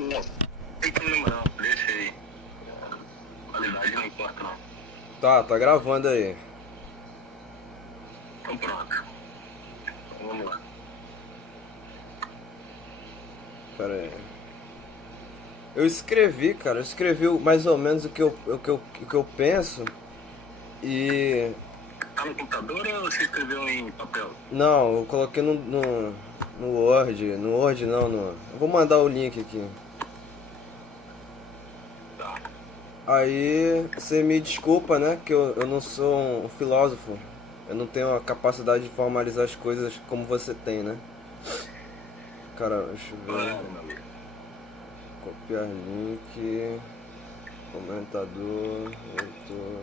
bom. Não tem problema não, deixa aí. Qualidade não importa não. Tá gravando aí. Então pronto. Então, vamos lá. Pera aí. Eu escrevi, cara. Eu escrevi mais ou menos o que eu penso. E. Tá no computador ou você escreveu em papel? Não, eu coloquei no Word. No Word não, no. Eu vou mandar o link aqui. Tá. Aí você me desculpa, né? Que eu não sou um filósofo. Eu não tenho a capacidade de formalizar as coisas como você tem, né? Cara, deixa eu ver. Claro, meu amigo. Copiar link. Comentador. Leitor.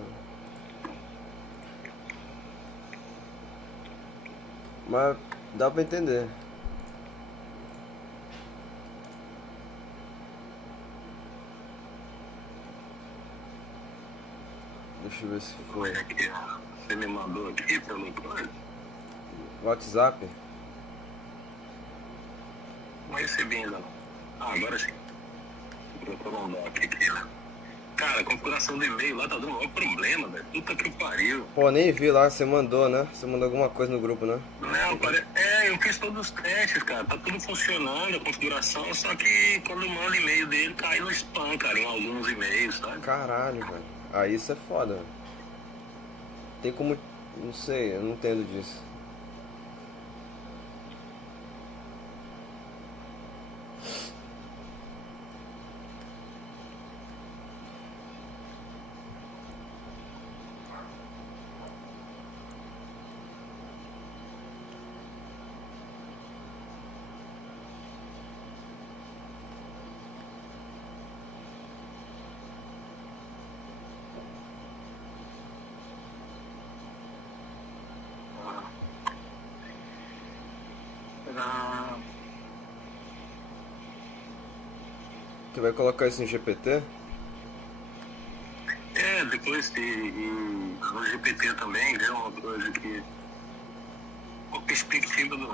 Mas dá pra entender. Deixa eu ver se Como foi. é que você me mandou aqui pelo coisa? WhatsApp? Não recebi ainda não. Ah, agora sim. Vou colocar um doc aqui, né? Cara, a configuração do e-mail lá tá dando um maior problema, velho. Puta que pariu. Pô, nem vi lá, você mandou, né? Você mandou alguma coisa no grupo, né? Não, eu fiz todos os testes, cara. Tá tudo funcionando, a configuração, só que quando eu mando o e-mail dele, cai no spam, cara, em alguns e-mails, sabe? Caralho, velho. Aí isso é foda. Tem como. Não sei, eu não entendo disso. Ah, Você vai colocar isso no GPT? depois no GPT também, ver uma coisa que. Uma perspectiva do.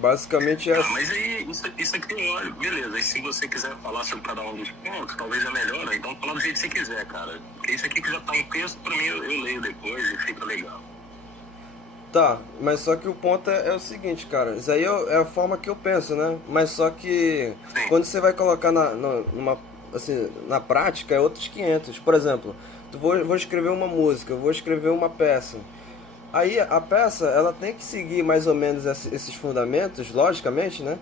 Basicamente é Tá, assim. mas aí, isso aqui eu olho, beleza. E se você quiser falar sobre cada um dos pontos, talvez é melhor, né? Então fala do jeito que você quiser, cara. Porque isso aqui que já tá em texto, pra mim eu leio depois e fica legal. Tá, mas só que o ponto é o seguinte, cara. Isso aí é a forma que eu penso, né? Mas só que Sim. quando você vai colocar numa, assim, na prática é outros 500. Por exemplo, vou escrever uma música, eu vou escrever uma peça. Aí a peça ela tem que seguir mais ou menos esses fundamentos, logicamente, né?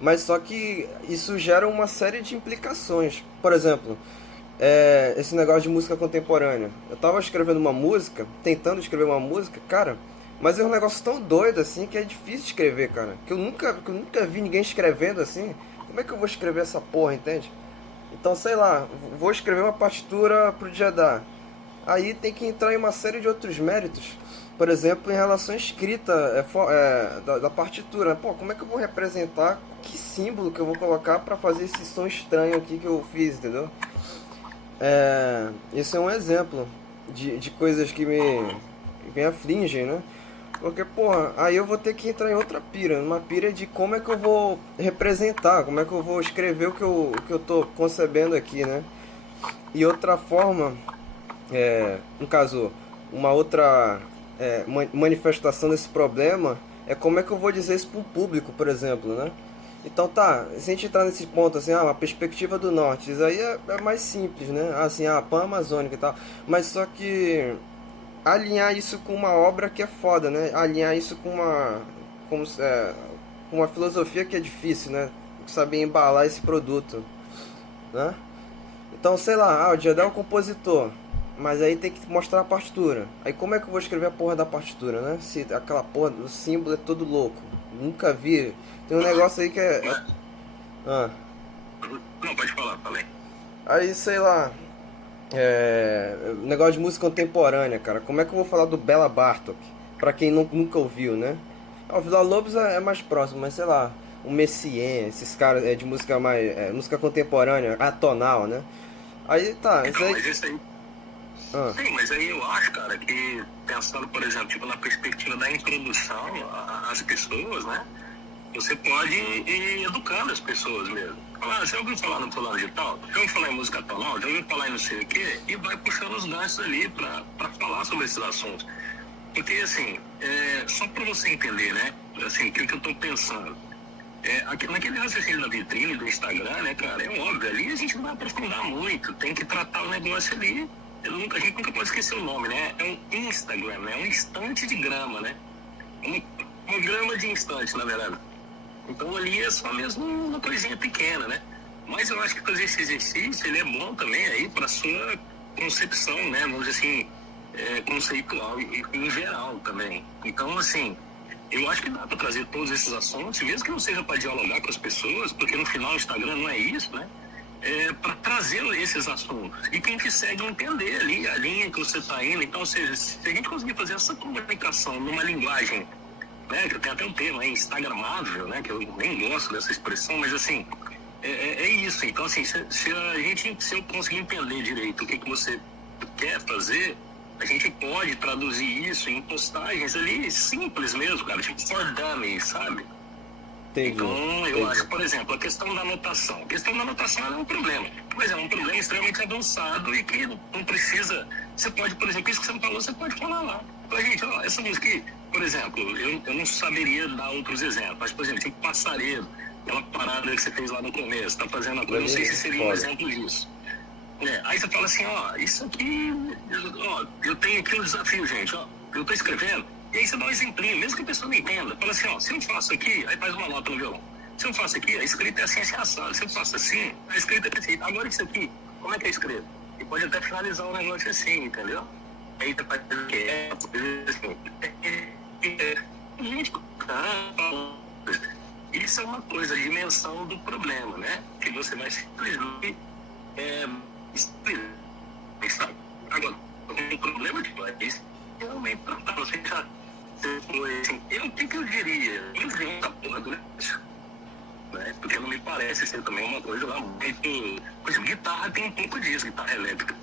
Mas só que isso gera uma série de implicações. Por exemplo, esse negócio de música contemporânea. Eu tava escrevendo uma música, tentando escrever uma música, cara, mas é um negócio tão doido assim que é difícil de escrever, cara. Que eu nunca vi ninguém escrevendo assim. Como é que eu vou escrever essa porra, entende? Então, sei lá, vou escrever uma partitura pro Jeddah. Aí tem que entrar em uma série de outros méritos. Por exemplo, em relação à escrita da partitura. Pô, como é que eu vou representar? Que símbolo que eu vou colocar pra fazer esse som estranho aqui que eu fiz, entendeu? Esse é um exemplo de coisas que me afligem, né? Porque, porra, aí eu vou ter que entrar em outra pira, numa pira de como é que eu vou representar, como é que eu vou escrever o que eu tô concebendo aqui, né? E outra forma, no caso, uma outra manifestação desse problema é como é que eu vou dizer isso para o público, por exemplo, né? Então tá, se a gente entrar nesse ponto assim, uma perspectiva do norte, isso aí é mais simples, né? Assim, Pan Amazônica e tal. Mas só que alinhar isso com uma obra que é foda, né? Alinhar isso com uma filosofia que é difícil, né? Saber embalar esse produto, né? Então, sei lá, o Jedi é o compositor, mas aí tem que mostrar a partitura. Aí como é que eu vou escrever a porra da partitura, né? Se aquela porra do símbolo é todo louco. Nunca vi. Tem um negócio aí que Mas, ah. não, pode falar, falei. Aí, sei lá. Negócio de música contemporânea, cara. Como é que eu vou falar do Bela Bartok? Pra quem nunca ouviu, né? O Vila Lobos é mais próximo, mas sei lá. O Messiaen, esses caras de música música contemporânea, atonal, né? Aí tá, isso Então, aí. mas isso aí. Ah, Sim, mas aí eu acho, cara, que pensando, por exemplo, tipo, na perspectiva da introdução às pessoas, né? Você pode ir educando as pessoas mesmo. Falar, você ouviu falar no fulano de tal? Já ouviu falar em música tonal? Já ouviu falar em não sei o quê? E vai puxando os ganchos ali para falar sobre esses assuntos. Porque, assim, só para você entender, né? Assim, o que eu estou pensando. Naquele raciocínio da vitrine do Instagram, né, cara? É óbvio, ali a gente não vai aprofundar muito. Tem que tratar o negócio ali. A gente nunca pode esquecer o nome, né? É um Instagram, né? É um instante de grama, né? Uma grama de instante, na verdade. Então ali é só mesmo uma coisinha pequena, né? Mas eu acho que fazer esse exercício, ele é bom também aí para sua concepção, né? Vamos dizer assim, conceitual e em geral também. Então, assim, eu acho que dá para trazer todos esses assuntos, mesmo que não seja para dialogar com as pessoas, porque no final o Instagram não é isso, né? Para trazer esses assuntos. E quem te segue entender ali a linha que você está indo. Então, ou seja, se a gente conseguir fazer essa comunicação numa linguagem, né, que tem até um termo aí, instagramável, né, que eu nem gosto dessa expressão, mas assim, é isso. Então, assim, se eu conseguir entender direito o que você quer fazer, a gente pode traduzir isso em postagens ali simples mesmo, cara, tipo for dummies, sabe? Entendi. Então, eu acho, por exemplo, a questão da anotação. A questão da anotação é um problema, mas é um problema extremamente avançado e que não precisa... Você pode, por exemplo, isso que você me falou, você pode falar lá. Fala, gente, ó, essa música aqui, por exemplo, eu não saberia dar outros exemplos, mas, por exemplo, tipo Passaredo, aquela parada que você fez lá no começo, tá fazendo uma coisa, não sei se seria um exemplo disso. Aí você fala assim, ó, isso aqui, ó, eu tenho aqui um desafio, gente, ó, eu tô escrevendo, e aí você dá um exemplinho, mesmo que a pessoa não entenda, fala assim, ó, se eu faço aqui, aí faz uma nota no violão, se eu faço aqui, a escrita é assim, assim, assado, se eu faço assim, a escrita é assim, agora isso aqui, como é que eu escrevo? E pode até finalizar o negócio assim, entendeu? Aí você faz o que gente, isso é uma coisa, a dimensão do problema, né? Que você vai simplesmente agora, o problema de país realmente para você já foi assim, o que eu diria? Inventa a porra do lixo, né? Porque não me parece ser também uma coisa lá muito. Por exemplo, guitarra tem um pouco disso, guitarra elétrica.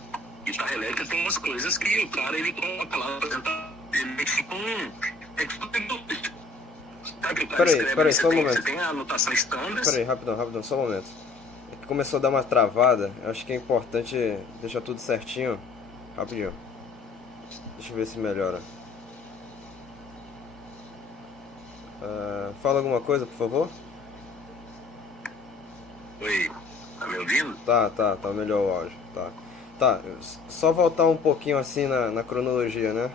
Guitarra elétrica tem umas coisas que o cara ele coloca lá, ele mexe com. Sabe, o cara Peraí, só um momento. Você tem a anotação standard. Peraí, rapidão, só um momento. É que começou a dar uma travada, eu acho que é importante deixar tudo certinho. Rapidinho. Deixa eu ver se melhora. Fala alguma coisa, por favor? Oi, tá me ouvindo? Tá melhor o áudio, Tá, só voltar um pouquinho assim na cronologia, né?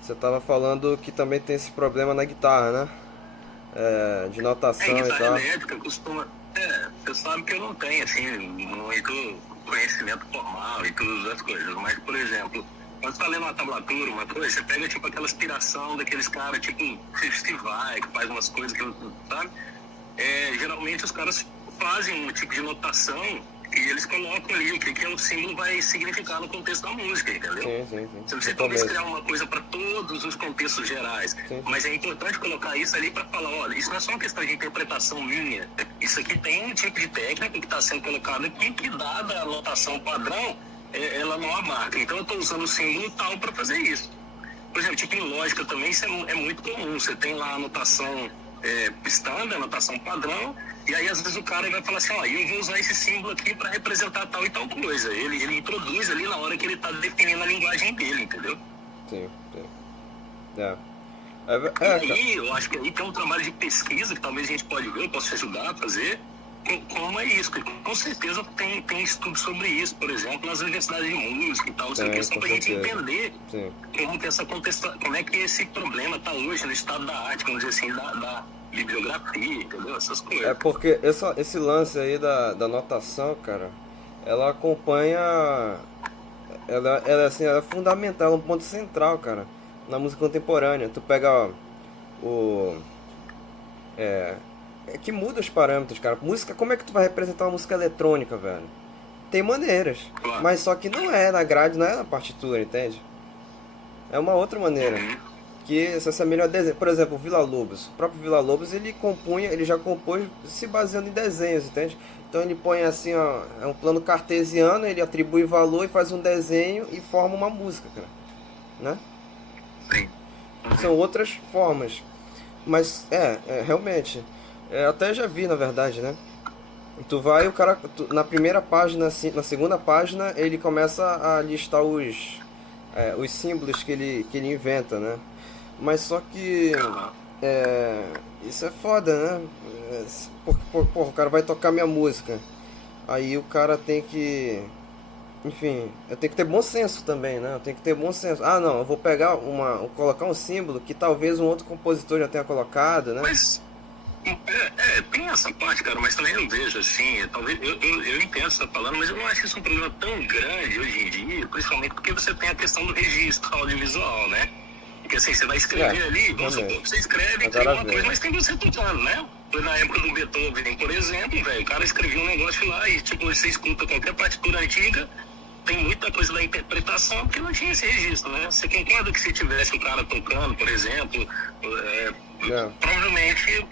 Você tava falando que também tem esse problema na guitarra, né? De notação e tal. Guitarra elétrica costuma... você sabe que eu não tenho, assim, muito conhecimento formal e todas as coisas, mas, por exemplo, quando você tá lendo uma tablatura, uma coisa, você pega, tipo, aquela inspiração daqueles caras, tipo, Steve Vai, que faz umas coisas que, sabe? Geralmente os caras fazem um tipo de notação e eles colocam ali o que o símbolo vai significar no contexto da música, entendeu? Sim. Você precisa talvez criar uma coisa para todos os contextos gerais, Sim. Mas é importante colocar isso ali para falar, olha, isso não é só uma questão de interpretação minha, isso aqui tem um tipo de técnica que está sendo colocado aqui que, dada a notação padrão, ela não abarca. Então eu estou usando o símbolo tal para fazer isso. Por exemplo, tipo em lógica também, isso é muito comum. Você tem lá a anotação standard, a anotação padrão, e aí às vezes o cara vai falar assim, ó, eu vou usar esse símbolo aqui para representar tal e tal coisa. Ele introduz ali na hora que ele está definindo a linguagem dele, entendeu? Sim. E aí, eu acho que aí tem um trabalho de pesquisa que talvez a gente pode ver, eu posso te ajudar a fazer, como é isso. Com certeza tem estudo sobre isso, por exemplo, nas universidades de música e tal, essa questão para a gente entender como é que esse problema está hoje no estado da arte, vamos dizer assim, da bibliografia, entendeu? Essas coisas. Porque esse lance aí da notação, cara, ela acompanha. Ela é fundamental, ela é um ponto central, cara, na música contemporânea. Tu pega que muda os parâmetros, cara. Música, como é que tu vai representar uma música eletrônica, velho? Tem maneiras, Claro. mas só que não é na grade, não é na partitura, entende? É uma outra maneira. Que se assemelha a desenho. Por exemplo, o Villa-Lobos. O próprio Villa-Lobos, ele já compôs se baseando em desenhos, entende? Então ele põe assim, ó, é um plano cartesiano, ele atribui valor e faz um desenho e forma uma música, cara. Né? Sim. São outras formas. Mas, realmente. Até já vi, na verdade, né? Tu vai, o cara, na primeira página, assim, na segunda página, ele começa a listar os símbolos que ele inventa, né? Mas só que Aham. isso é foda, né? Porque, porra, o cara vai tocar minha música. Aí o cara tem que. Enfim, eu tenho que ter bom senso também, né? Eu tenho que ter bom senso. Ah, não, eu vou pegar colocar um símbolo que talvez um outro compositor já tenha colocado, né? Mas tem essa parte, cara, mas também eu vejo assim, talvez eu entendo o que você está falando, mas eu não acho isso um problema tão grande hoje em dia, principalmente porque você tem a questão do registro audiovisual, né? Porque assim, você vai escrever ali, vamos supor, Também. você escreve, cria Agora uma vem. coisa, mas tem você tocando, né? Foi na época do Beethoven, por exemplo, velho, o cara escrevia um negócio lá e, tipo, você escuta qualquer partitura antiga, tem muita coisa da interpretação porque não tinha esse registro, né? Você concorda que se tivesse o cara tocando, por exemplo, É, provavelmente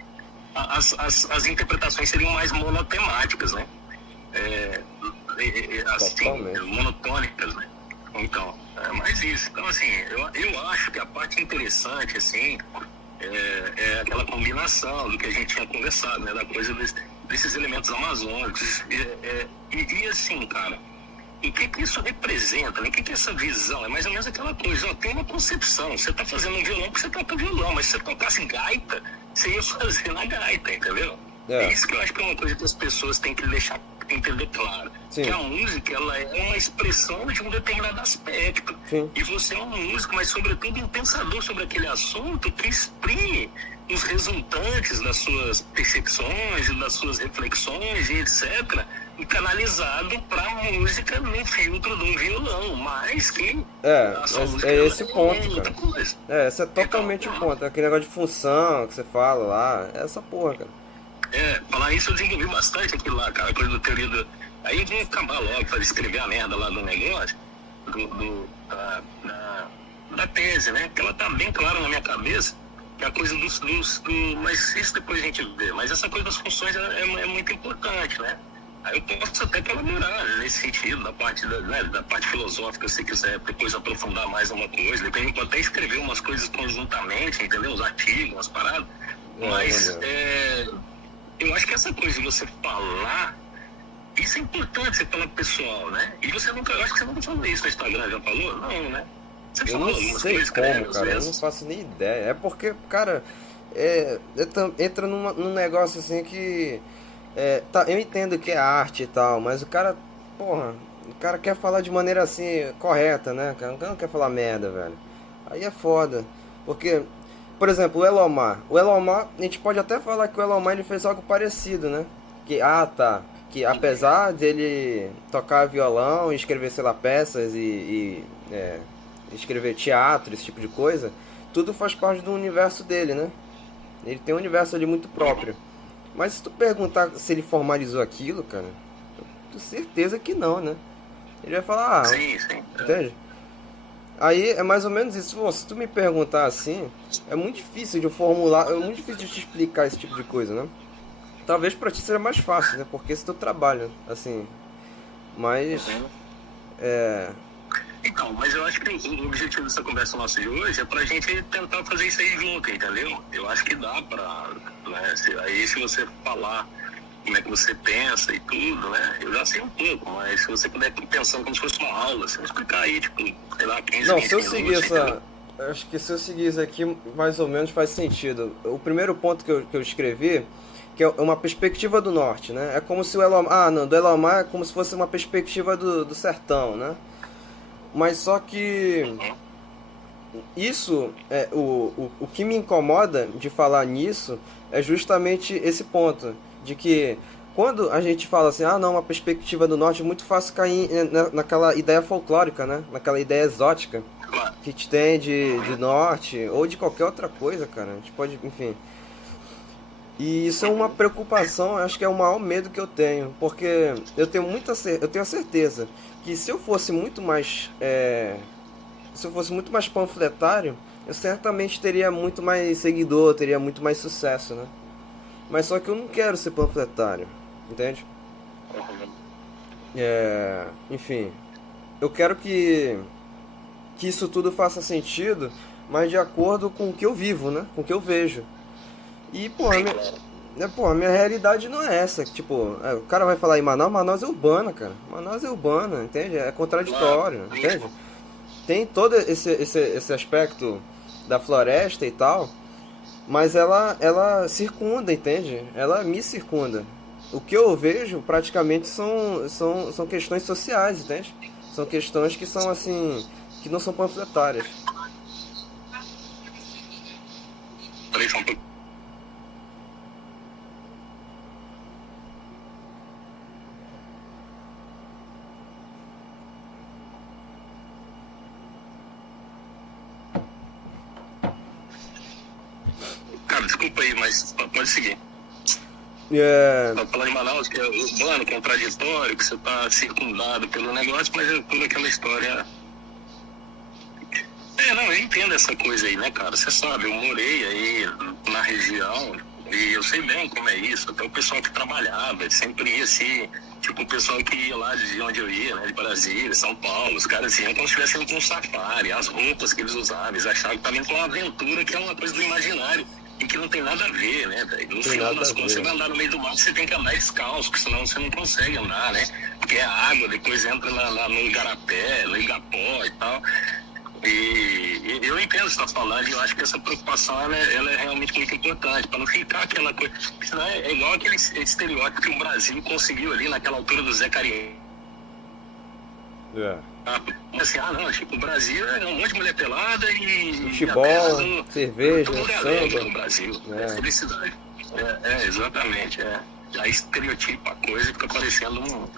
as interpretações seriam mais monotemáticas, né? Assim, totalmente. monotônicas, né? Então, mais isso. Então, assim, eu acho que a parte interessante, assim, é aquela combinação do que a gente tinha conversado, né? Da coisa desses elementos amazônicos. E assim, cara, o que isso representa, né? O que essa visão? É mais ou menos aquela coisa, ó, tem uma concepção. Você tá fazendo um violão porque você toca violão, mas se você tocasse gaita, você ia fazer na gaita, entendeu? É É, isso que eu acho que é uma coisa que as pessoas têm que deixar entender claro. Que sim, a música, ela é uma expressão de um determinado aspecto. sim. E você é um músico, mas sobretudo um pensador sobre aquele assunto que exprime os resultantes das suas percepções, das suas reflexões e etc., e canalizado para a música no filtro de um violão, mas que a sua música É ela esse o é ponto, cara. muita coisa. Esse é Então, totalmente o ponto. Aquele negócio de função que você fala lá, é essa porra, cara. falar isso eu desenvolvi bastante aquilo lá, cara, coisa do teoria do... Aí vem acabar logo para escrever a merda lá do negócio, da tese, né? Que ela tá bem clara na minha cabeça, que é a coisa mas isso depois a gente vê. Mas essa coisa das funções é muito importante, né? Aí eu posso até colaborar nesse sentido, da parte filosófica, se quiser depois aprofundar mais uma coisa. Depois a gente pode até escrever umas coisas conjuntamente, entendeu? Os artigos, umas paradas. Mas Maneiro. eu acho que essa coisa de você falar, isso é importante, você falar pro pessoal, né? E você nunca, eu acho que você nunca falou isso no Instagram, já falou? Não, né? Você Eu falou não algumas sei coisas, escreve como, às cara. Eu não vezes. faço nem ideia. É porque, cara, entra num negócio assim que. Eu entendo que é arte e tal, mas o cara, porra, o cara quer falar de maneira assim, correta, né? O cara não quer falar merda, velho. Aí é foda. Porque, por exemplo, o Elomar. O Elomar, a gente pode até falar que o Elomar ele fez algo parecido, né? Tá. Que apesar dele tocar violão e escrever, sei lá, peças escrever teatro, esse tipo de coisa, tudo faz parte do universo dele, né? Ele tem um universo ali muito próprio. Mas se tu perguntar se ele formalizou aquilo, cara, eu tenho certeza que não, né? Ele vai falar, Sim, sim. entende? Aí é mais ou menos isso. Bom, se tu me perguntar assim, é muito difícil de eu formular, é muito difícil de te explicar esse tipo de coisa, né? Talvez pra ti seja mais fácil, né? Porque esse é teu trabalho, assim. Mas, Uhum. é... Então, mas eu acho que o objetivo dessa conversa nossa de hoje é pra gente tentar fazer isso aí junto, entendeu? Eu acho que dá pra, né? Aí se você falar como é que você pensa e tudo, né? Eu já sei um pouco, mas se você puder ir pensando como se fosse uma aula, você vai explicar aí, tipo, sei lá, 15, Não, 20 se eu minutos, seguir entendeu? acho que se eu seguir isso aqui, mais ou menos faz sentido. O primeiro ponto que eu escrevi, que é uma perspectiva do norte, né? É como se o Elomar... Ah, não, do Elomar é como se fosse uma perspectiva do sertão, né? Mas só que isso, o que me incomoda de falar nisso é justamente esse ponto. De que quando a gente fala assim, ah não, uma perspectiva do norte, é muito fácil cair naquela ideia folclórica, né? Naquela ideia exótica Claro. que a gente tem de norte ou de qualquer outra coisa, cara. A gente pode, enfim. E isso é uma preocupação, acho que é o maior medo que eu tenho, porque eu tenho a certeza que se eu fosse muito mais se eu fosse muito mais panfletário, eu certamente teria muito mais seguidor, teria muito mais sucesso, né? Mas só que eu não quero ser panfletário, entende? Uhum. Enfim, eu quero que isso tudo faça sentido, mas de acordo com o que eu vivo, né? Com o que eu vejo. E, pô, Sim, claro. Pô, a minha realidade não é essa. Tipo, o cara vai falar em Manaus, Manaus é urbana, cara. Manaus é urbana, entende? É contraditório, entende? Tem todo esse aspecto da floresta e tal, mas ela circunda, entende? Ela me circunda. O que eu vejo praticamente são questões sociais, entende? São questões que são assim, que não são panfletárias. Peraí, só um pouco. Cara, desculpa aí, mas pode seguir. É, Tá falando de Manaus, que é urbano, contraditório, que você tá circundado pelo negócio, mas é toda aquela história. Não, eu entendo essa coisa aí, né, cara? Você sabe, eu morei aí na região e eu sei bem como é isso. Até o pessoal que trabalhava, sempre ia assim, tipo o pessoal que ia lá de onde eu ia, né, de Brasília, São Paulo, os caras iam como se estivessem com um safari, as roupas que eles usavam, eles achavam que estavam indo com uma aventura que é uma coisa do imaginário e que não tem nada a ver, né, velho? No tem final nada das a contas, você ver. vai andar no meio do mato, você tem que andar descalço, porque senão você não consegue andar, né? Porque é água, depois entra no igarapé, no igapó e tal. E eu entendo o que você está falando, e eu acho que essa preocupação ela é realmente muito importante, para não ficar aquela coisa. Senão é igual aquele estereótipo que o Brasil conseguiu ali naquela altura do Zé Carinho. É. Assim, não, tipo, o Brasil é um monte de mulher pelada e. Futebol, cerveja, todo mundo é alegre samba. no Brasil. É. Felicidade. Exatamente. Já estereotipa a coisa e fica parecendo um.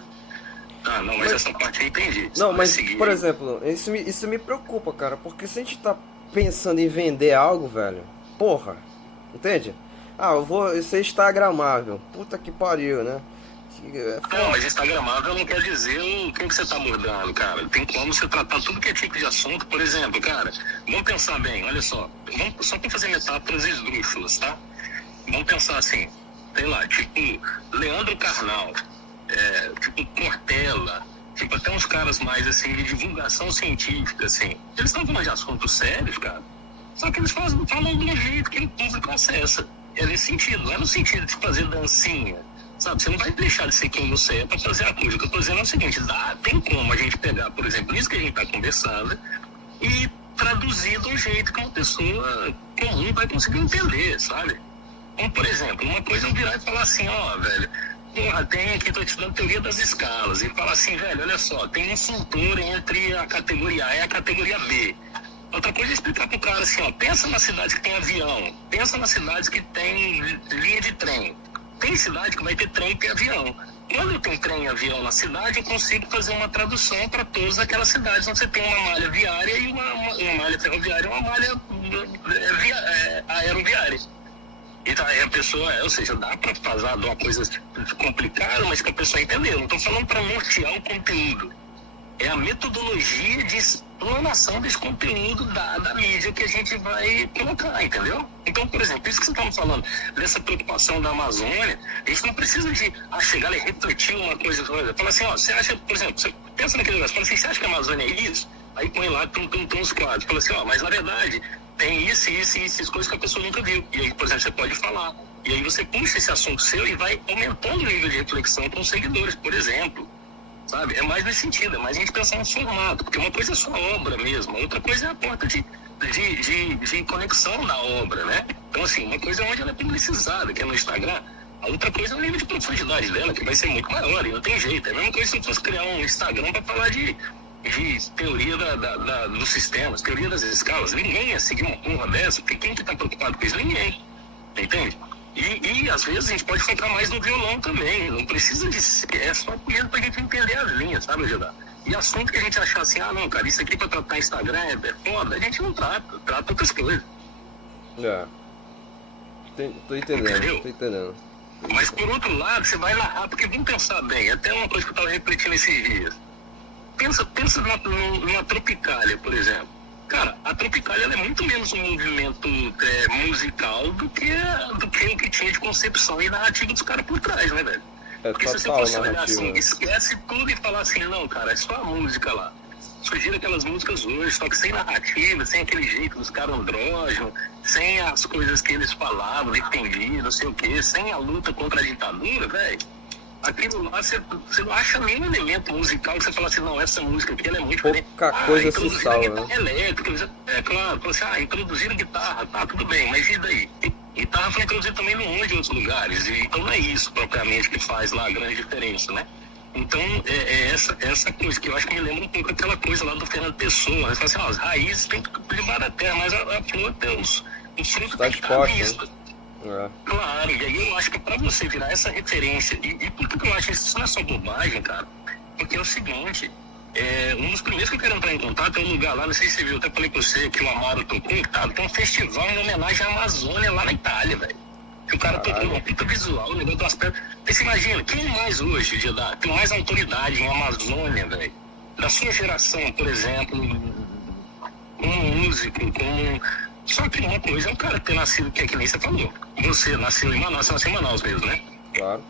Não, mas essa parte eu entendi. Você Não, vai mas, seguir. por exemplo, isso me preocupa, cara, porque se a gente tá pensando em vender algo, velho, porra, entende? Eu vou ser instagramável, puta que pariu, né? Não, mas instagramável não quer dizer o que você tá abordando, cara. Tem como você tratar tudo que é tipo de assunto. Por exemplo, cara, vamos pensar bem, olha só. Só pra fazer metáforas esdrúxulas, tá? Vamos pensar assim, sei lá, tipo Leandro Carnal, tipo Cortella, tipo até uns caras mais assim de divulgação científica, assim. Eles estão falando de assuntos sérios, cara. Só que eles falam de um jeito que o público acessa. É nesse sentido, não é no sentido de fazer dancinha. Sabe, você não vai deixar de ser quem você é para fazer a coisa. O que eu tô dizendo é o seguinte, tem como a gente pegar, por exemplo, isso que a gente tá conversando e traduzir de um jeito que uma pessoa comum vai conseguir entender, sabe? Como, por exemplo, uma coisa eu virar e falar assim, velho, porra, tem aqui, tô te dando teoria das escalas, e falar assim, velho, olha só, tem um cinturão entre a categoria A e a categoria B. Outra coisa é explicar pro cara assim, pensa nas cidades que tem avião, pensa nas cidades que tem linha de trem. Tem cidade que vai ter trem e tem avião. Quando tem trem e avião na cidade, eu consigo fazer uma tradução para todas aquelas cidades onde você tem uma malha viária e uma malha ferroviária e uma malha aeroviária. Então aí a pessoa, ou seja, dá para fazer de uma coisa complicada, mas que a pessoa entendeu. Não estou falando para nortear o conteúdo. É a metodologia de explanação desse conteúdo da mídia que a gente vai colocar, entendeu? Então, por exemplo, isso que você está falando, dessa preocupação da Amazônia, a gente não precisa de chegar lá e refletir uma coisa. Fala assim, você acha, por exemplo, você pensa naquele negócio, fala assim, você acha que a Amazônia é isso? Aí põe lá, tem uns quadros, fala assim, mas na verdade tem isso, coisas que a pessoa nunca viu. E aí, por exemplo, você pode falar. E aí você puxa esse assunto seu e vai aumentando o nível de reflexão com os seguidores, por exemplo. Sabe? É mais nesse sentido, é mais a gente pensar no formato, porque uma coisa é sua obra mesmo, outra coisa é a porta de conexão da obra, né? Então, assim, uma coisa é onde ela é publicizada, que é no Instagram, a outra coisa é o nível de profundidade dela, que vai ser muito maior, e não tem jeito. É a mesma coisa se eu fosse criar um Instagram para falar de teoria dos sistemas, teoria das escalas. Ninguém ia seguir uma porra dessa, porque quem que tá preocupado com isso? Ninguém. Entende? E às vezes a gente pode focar mais no violão também, não precisa de ser, é só mesmo pra gente entender as linhas, sabe, Judá? E assunto que a gente achar assim, não, cara, isso aqui pra tratar Instagram é foda, a gente não trata outras coisas. Tô entendendo, entendeu? tô entendendo. Mas por outro lado, você vai narrar, porque vamos pensar bem, até uma coisa que eu tava repetindo esses dias. Pensa numa Tropicália, por exemplo. Cara, a Tropicália é muito menos um movimento musical do que o que tinha de concepção e narrativa dos caras por trás, né, velho? Porque se você fosse olhar assim, esquece tudo e falar assim, não, cara, é só a música lá. surgiram aquelas músicas hoje, só que sem narrativa, sem aquele jeito dos caras andrógenos, sem as coisas que eles falavam, defendiam, não sei o quê, sem a luta contra a ditadura, velho. Aquilo lá, você não acha nenhum elemento musical que você fala assim, não, essa música aqui ela é muito diferente. Pouca coisa se salva, né? Elétrica, é claro, assim, introduziram guitarra, tá, tudo bem, mas e daí? Guitarra foi introduzida também num monte de outros lugares, então não é isso propriamente que faz lá a grande diferença, né? Então, essa coisa que eu acho que me lembra um pouco aquela coisa lá do Fernando Pessoa. Você fala assim, ó, as raízes tem que cultivar da terra, mas a flor tem os frutos Está tem que estar à vista. É. Claro, e aí eu acho que pra você virar essa referência, e por que eu acho isso não é só bobagem, cara? Porque é o seguinte, um dos primeiros que eu quero entrar em contato é um lugar lá, não sei se você viu, até falei com você que o Amaro tocou, cara, tem um festival em homenagem à Amazônia lá na Itália, velho. Que o cara tocou uma puta visual, o negócio das pedras. Mas você imagina, quem mais hoje, Jeddah, tem mais autoridade em Amazônia, velho? Da sua geração, por exemplo, como músico, como... Só que uma coisa é o cara ter nascido, que é que nem você falou. Você nasceu em Manaus, você nasceu em Manaus mesmo, né? Claro.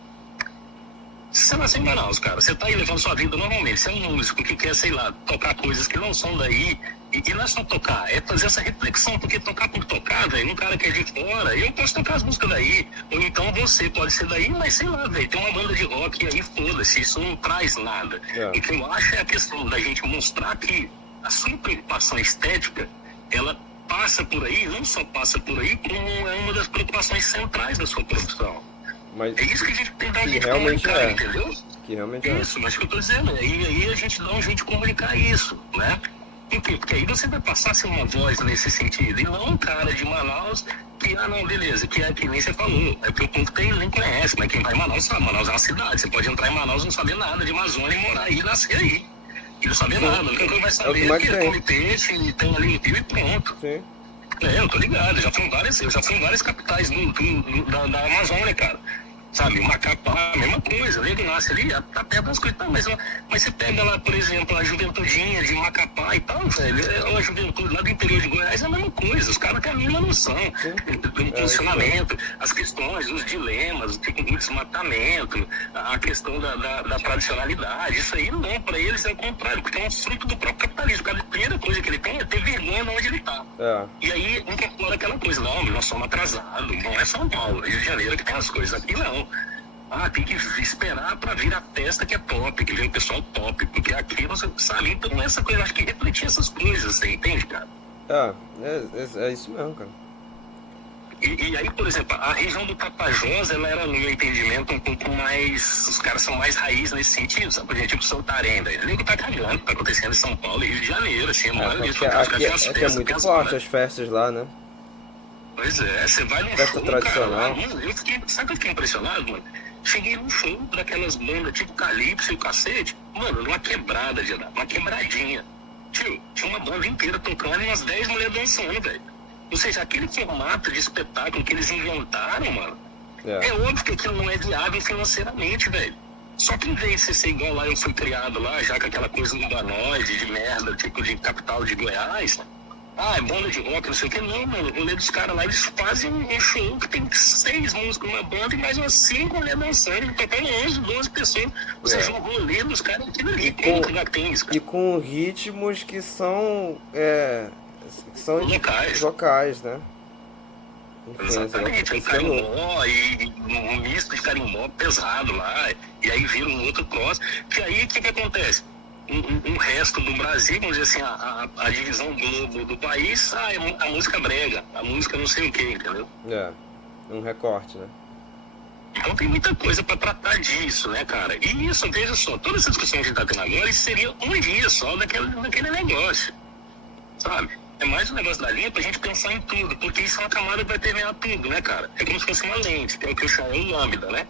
Se você nasceu em Manaus, cara, você tá aí levando sua vida normalmente. Você é um músico que quer, sei lá, tocar coisas que não são daí. E não é só tocar, é fazer essa reflexão, porque tocar por tocar, velho, um cara que é de fora, eu posso tocar as músicas daí. Ou então você pode ser daí, mas sei lá, velho, tem uma banda de rock e aí foda-se, isso não traz nada. O que eu acho é a questão da gente mostrar que a sua preocupação estética, ela passa por aí, não só passa por aí, como é uma das preocupações centrais da sua produção. Mas é isso que a gente tem que realmente comunicar, entendeu? Que realmente isso, mas o que eu tô dizendo, aí a gente dá um jeito de comunicar isso, né? Por quê? Porque aí você vai passar a ser uma voz nesse sentido, e não um cara de Manaus que, não, beleza, que é que nem você falou, é porque o povo nem conhece, mas quem vai em Manaus sabe, Manaus é uma cidade, você pode entrar em Manaus e não saber nada de Amazônia e morar aí e nascer aí. E não saber nada, o que vai saber é que come peixe e tem ali no rio e pronto. Sim. Eu tô ligado, eu já fui em várias capitais da Amazônia, cara. Sabe, Macapá, a mesma coisa, ele nasce ali, tá perto das coisas, mas você pega lá, por exemplo, a juventudinha de Macapá e tal, velho, é uma juventude lá do interior de Goiás, é a mesma coisa, os caras têm a mesma noção do funcionamento, as questões, os dilemas, tipo, do desmatamento, a questão da tradicionalidade, isso aí não, pra eles é o contrário, porque é um fruto do próprio capitalismo, a primeira coisa que ele tem é ter vergonha de onde ele tá. E aí incorpora aquela coisa, não, nós somos atrasados, não é São Paulo, Rio de Janeiro que tem as coisas, aqui não. Tem que esperar pra vir a festa que é top, que vem o pessoal top, porque aqui você sabe, então essa coisa, eu acho que refletir essas coisas, você entende, cara? É isso mesmo, cara. E aí, por exemplo, a região do Tapajós, ela era, no meu entendimento, um pouco mais, os caras são mais raiz nesse sentido, sabe? Por exemplo, tipo Santarém, velho, nem que tá cagando, tá acontecendo em São Paulo e Rio de Janeiro, assim, aqui é muito forte as festas lá, né? Pois é, você vai num festa show, tradicional. Cara, sabe que eu fiquei impressionado, mano? Cheguei num show daquelas bandas tipo Calypso e o cacete, mano, numa quebrada, uma quebradinha. Tio, tinha uma banda inteira tocando e umas 10 mulheres dançando, velho. Ou seja, aquele formato de espetáculo que eles inventaram, mano, é óbvio que aquilo não é viável financeiramente, velho. Só que em vez de você ser igual lá, eu fui criado lá, já com aquela coisa urbanoide, de merda, tipo de capital de Goiás, é banda de rock, não sei o que, não, mano. O rolê dos caras lá, eles fazem um show que tem 6 músicos numa banda e mais umas 5 mulheres dançando, tocando 11, 12 pessoas. Ou seja, o rolê dos caras aquilo ali, como que tem isso, cara? E com ritmos que são locais, né? Exatamente, um carimbó e um misto de carimbó pesado lá, e aí vira um outro cross, que aí o que acontece? Um resto do Brasil, vamos dizer assim, a divisão do país, a música brega, a música não sei o que, entendeu? Um recorte, né? Então tem muita coisa pra tratar disso, né, cara? E isso, veja só, toda essa discussão que a gente tá tendo agora, isso seria um dia só daquele negócio, sabe? É mais um negócio da linha pra gente pensar em tudo, porque isso é uma camada que vai permear tudo, né, cara? É como se fosse uma lente, que é o que eu chamo de lambda, né?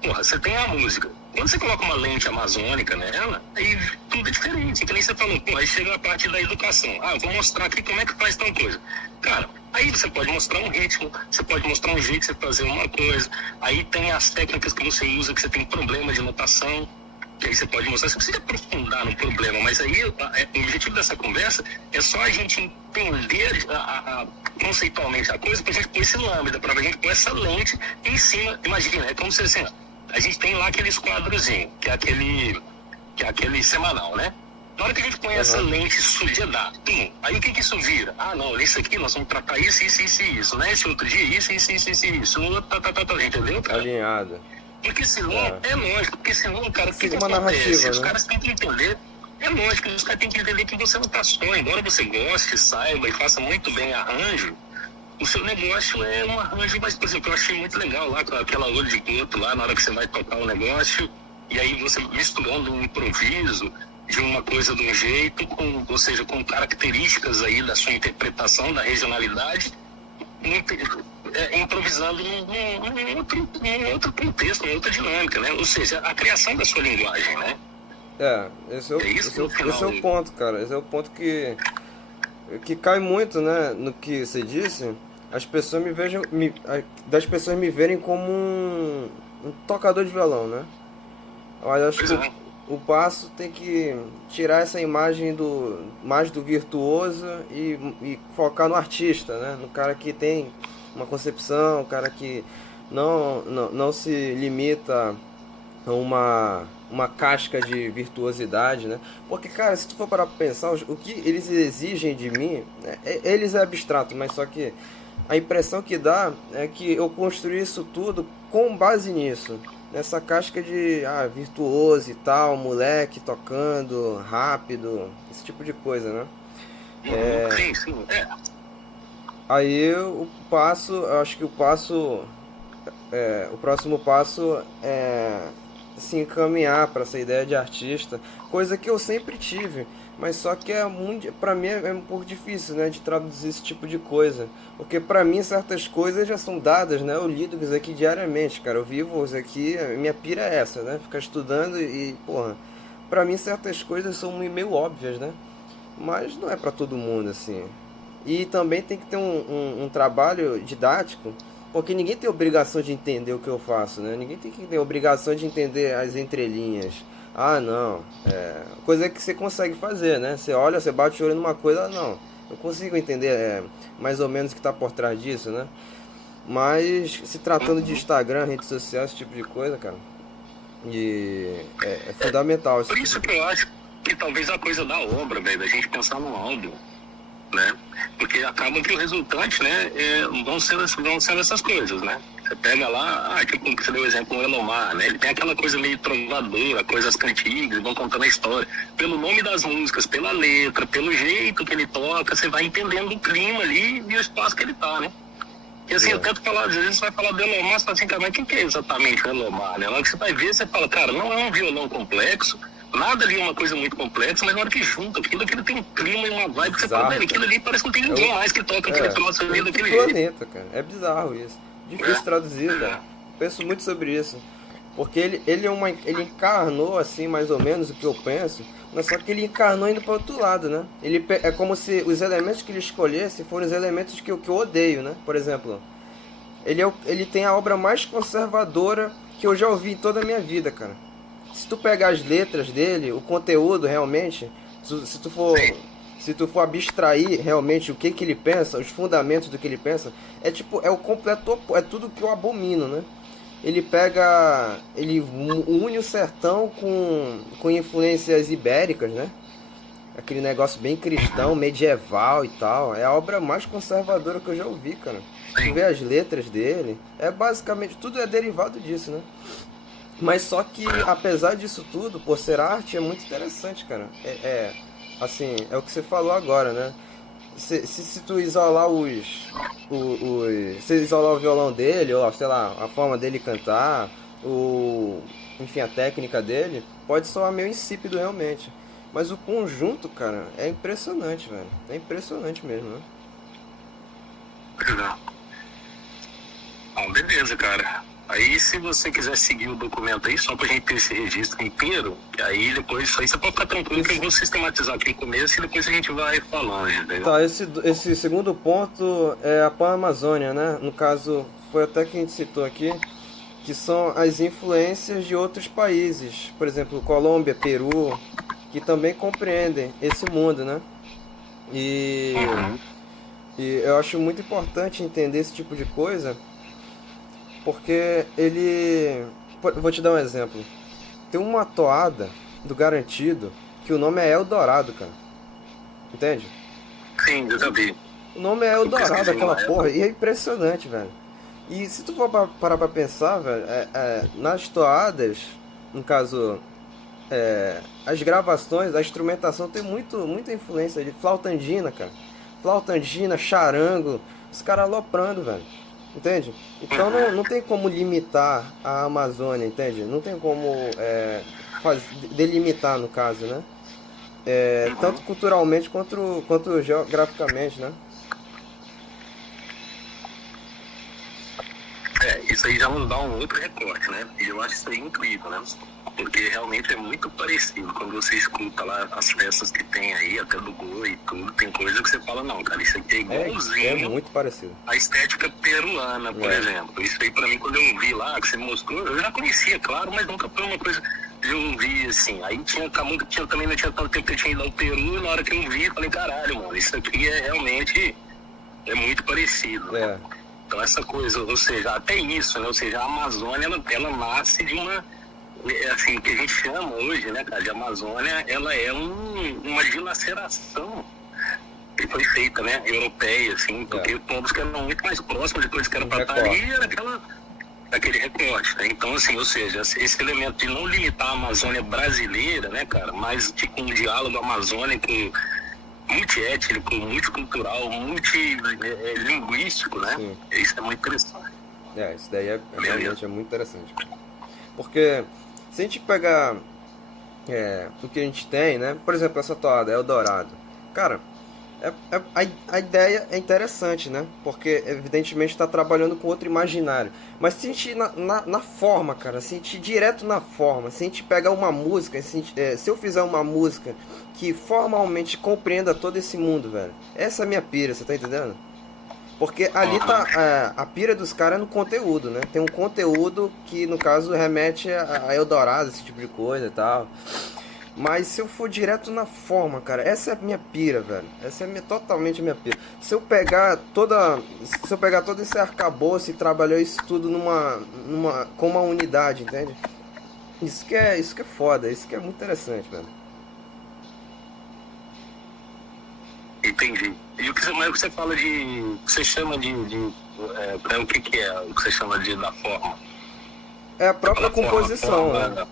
Porra, você tem a música. Quando você coloca uma lente amazônica nela, aí tudo é diferente. Que nem você falou, aí chega a parte da educação. Eu vou mostrar aqui como é que faz tal coisa. Cara, aí você pode mostrar um ritmo, você pode mostrar um jeito de você fazer uma coisa. Aí tem as técnicas que você usa, que você tem problema de notação, que aí você pode mostrar. Você precisa aprofundar no problema, mas aí o objetivo dessa conversa é só a gente entender conceitualmente a coisa, pra gente pôr esse lambda, pra gente pôr essa lente em cima. Imagina, é como se assim, a gente tem lá aquele quadrozinho, que é aquele semanal, né? Na hora que a gente põe essa lente sujedada, aí o que isso vira? Ah, não, isso aqui nós vamos tratar isso, né? Esse outro dia, isso, entendeu, cara? Alinhado. Porque senão, é lógico, cara, o que uma acontece? narrativa, Os né? caras têm que entender, é lógico, os caras têm que entender que você não tá só, embora você goste, saiba e faça muito bem arranjo, o seu negócio é um arranjo, mas, por exemplo, eu achei muito legal lá, com aquela olho de gato lá, na hora que você vai tocar o negócio, e aí você misturando um improviso de uma coisa de um jeito, ou seja, com características aí da sua interpretação, da regionalidade, improvisando num outro contexto, numa outra dinâmica, né? Ou seja, a criação da sua linguagem, né? Esse é o ponto, cara. Esse é o ponto que cai muito, né, no que você disse. As pessoas das pessoas me verem como um tocador de violão, né? Mas acho que o passo tem que tirar essa imagem mais do virtuoso e focar no artista, né? No cara que tem uma concepção, um cara que não se limita a uma casca de virtuosidade, né? Porque, cara, se tu for parar pra pensar, o que eles exigem de mim, eles é abstrato, mas só que a impressão que dá é que eu construí isso tudo com base nisso. Nessa casca de virtuoso e tal, moleque tocando rápido, esse tipo de coisa, né? Sim. Aí eu acho que o próximo passo é se encaminhar para essa ideia de artista, coisa que eu sempre tive, mas só que para mim é um pouco difícil, né, de traduzir esse tipo de coisa, porque para mim certas coisas já são dadas, né? Eu lido isso aqui diariamente, cara, eu vivo isso aqui, minha pira é essa, né? Ficar estudando e porra, para mim certas coisas são meio óbvias, né? Mas não é para todo mundo assim. E também tem que ter um trabalho didático, porque ninguém tem obrigação de entender o que eu faço, né? Ninguém tem que ter obrigação de entender as entrelinhas. Ah, não. Coisa que você consegue fazer, né? Você olha, você bate o olho numa coisa, não. Eu consigo entender mais ou menos o que está por trás disso, né? Mas se tratando de Instagram, redes sociais, esse tipo de coisa, cara, é fundamental. Por isso que eu acho que talvez a coisa da obra, velho, da gente pensar no álbum, né? Porque acaba que o resultante, né, vão sendo essas coisas, né? Você pega lá, tipo, você deu o exemplo do Elomar, né? Ele tem aquela coisa meio trovadora, coisas cantigas, vão contando a história. Pelo nome das músicas, pela letra, pelo jeito que ele toca, você vai entendendo o clima ali e o espaço que ele tá, né? E assim, eu tento falar, às vezes você vai falar do Elomar, você fala assim, cara, mas quem que é exatamente o Elomar, né? Na hora que você vai ver, você fala, cara, não é um violão complexo, nada ali é uma coisa muito complexa, mas na hora que junta aquilo tem um clima e uma vibe que você fala, velho, aquilo ali parece que não tem ninguém mais que toca aquele troço ali daquele jeito. Planeta, cara. É bizarro isso. Difícil traduzir, cara. Penso muito sobre isso. Porque ele encarnou, assim, mais ou menos o que eu penso, mas só que ele encarnou indo para outro lado, né? É como se os elementos que ele escolhesse foram os elementos que eu odeio, né? Por exemplo, ele tem a obra mais conservadora que eu já ouvi em toda a minha vida, cara. Se tu pegar as letras dele, o conteúdo realmente, se tu for abstrair realmente o que ele pensa, os fundamentos do que ele pensa, é o completo, é tudo que eu abomino, né? Ele une o sertão com influências ibéricas, né? Aquele negócio bem cristão, medieval e tal. É a obra mais conservadora que eu já ouvi, cara. Tu vê as letras dele, basicamente, tudo é derivado disso, né? Mas só que, apesar disso tudo, por ser arte, é muito interessante, cara. Assim, é o que você falou agora, né? Se tu isolar se isolar o violão dele, ou sei lá, a forma dele cantar, enfim, a técnica dele, pode soar meio insípido realmente. Mas o conjunto, cara, é impressionante, velho. É impressionante mesmo, né? Legal. Bom, beleza, cara. Aí, se você quiser seguir o documento aí, só pra gente ter esse registro inteiro, que aí depois, isso aí você pode ficar tranquilo que eu vou sistematizar aqui no começo e depois a gente vai falando, entendeu? Tá, esse segundo ponto é a Pan-Amazônia, né? No caso, foi até que a gente citou aqui, que são as influências de outros países, por exemplo, Colômbia, Peru, que também compreendem esse mundo, né? E eu acho muito importante entender esse tipo de coisa, porque vou te dar um exemplo. Tem uma toada do Garantido, que o nome é Eldorado, cara. Entende? Sim, eu já vi. O nome é Eu Eldorado, pesquisei aquela uma porra, e é impressionante, velho. E se tu for parar pra pensar, velho, nas toadas, no caso, as gravações, a instrumentação tem muita influência de flauta andina, cara. Flauta andina, charango, os caras aloprando, velho. Entende? Então não tem como limitar a Amazônia, entende? Não tem como delimitar, no caso, né? Tanto culturalmente quanto geograficamente, né? Isso aí já nos dá um outro recorte, né? E eu acho isso aí incrível, né? Porque realmente é muito parecido. Quando você escuta lá as peças que tem aí, até do Goi e tudo, tem coisa que você fala, não, cara, isso aqui é igualzinho. É muito parecido. A estética peruana, por exemplo. Isso aí pra mim, quando eu vi lá, que você mostrou, eu já conhecia, claro, mas nunca foi uma coisa que eu vi assim. Aí também não tinha tanto tempo que eu tinha ido ao Peru, e na hora que eu vi, eu falei, caralho, mano, isso aqui realmente muito parecido. É. Então essa coisa, ou seja, até isso, né? Ou seja, a Amazônia, ela nasce de uma, assim, o que a gente chama hoje, né, cara, de Amazônia, ela é uma dilaceração que foi feita, né, europeia, assim, porque povos que eram muito mais próximos de coisas que eram para estar ali, era aquele recorte, né? Então, assim, ou seja, esse elemento de não limitar a Amazônia brasileira, né, cara, mas com um diálogo amazônico multiétnico, multicultural, multilinguístico, né? Sim. Isso é muito interessante. Isso daí realmente é muito interessante. Porque se a gente pegar o que a gente tem, né? Por exemplo, essa toada, Eldorado. Cara, a ideia é interessante, né? Porque evidentemente está trabalhando com outro imaginário. Mas se a gente ir na forma, cara, se a gente ir direto na forma, se a gente pegar uma música, se eu fizer uma música que formalmente compreenda todo esse mundo, velho, essa é a minha pira, você tá entendendo? Porque ali tá a pira dos caras no conteúdo, né? Tem um conteúdo que no caso remete a Eldorado, esse tipo de coisa e tal. Mas se eu for direto na forma, cara, essa é a minha pira, velho. Essa é totalmente a minha pira. Se eu pegar todo esse arcabouço e trabalhar isso tudo com uma unidade, entende? Isso que é foda, isso que é muito interessante, velho. Entendi. E o que você fala de... Você chama de o que é o que você chama da forma? É a própria composição, forma, né?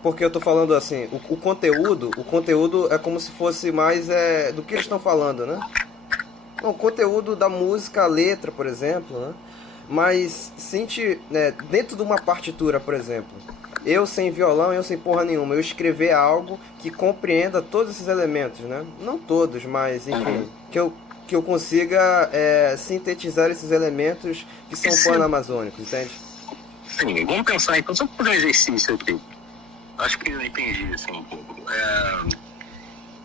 Porque eu tô falando assim, o conteúdo é como se fosse mais do que eles estão falando, né? Não, o conteúdo da música, a letra, por exemplo, né? Mas sente, dentro de uma partitura, por exemplo, eu sem violão, eu sem porra nenhuma, eu escrever algo que compreenda todos esses elementos, né? Não todos, mas enfim, que eu consiga sintetizar esses elementos que são pan-amazônicos, entende? Sim, vamos pensar então, só fazer um exercício aqui. Acho que eu entendi assim um pouco.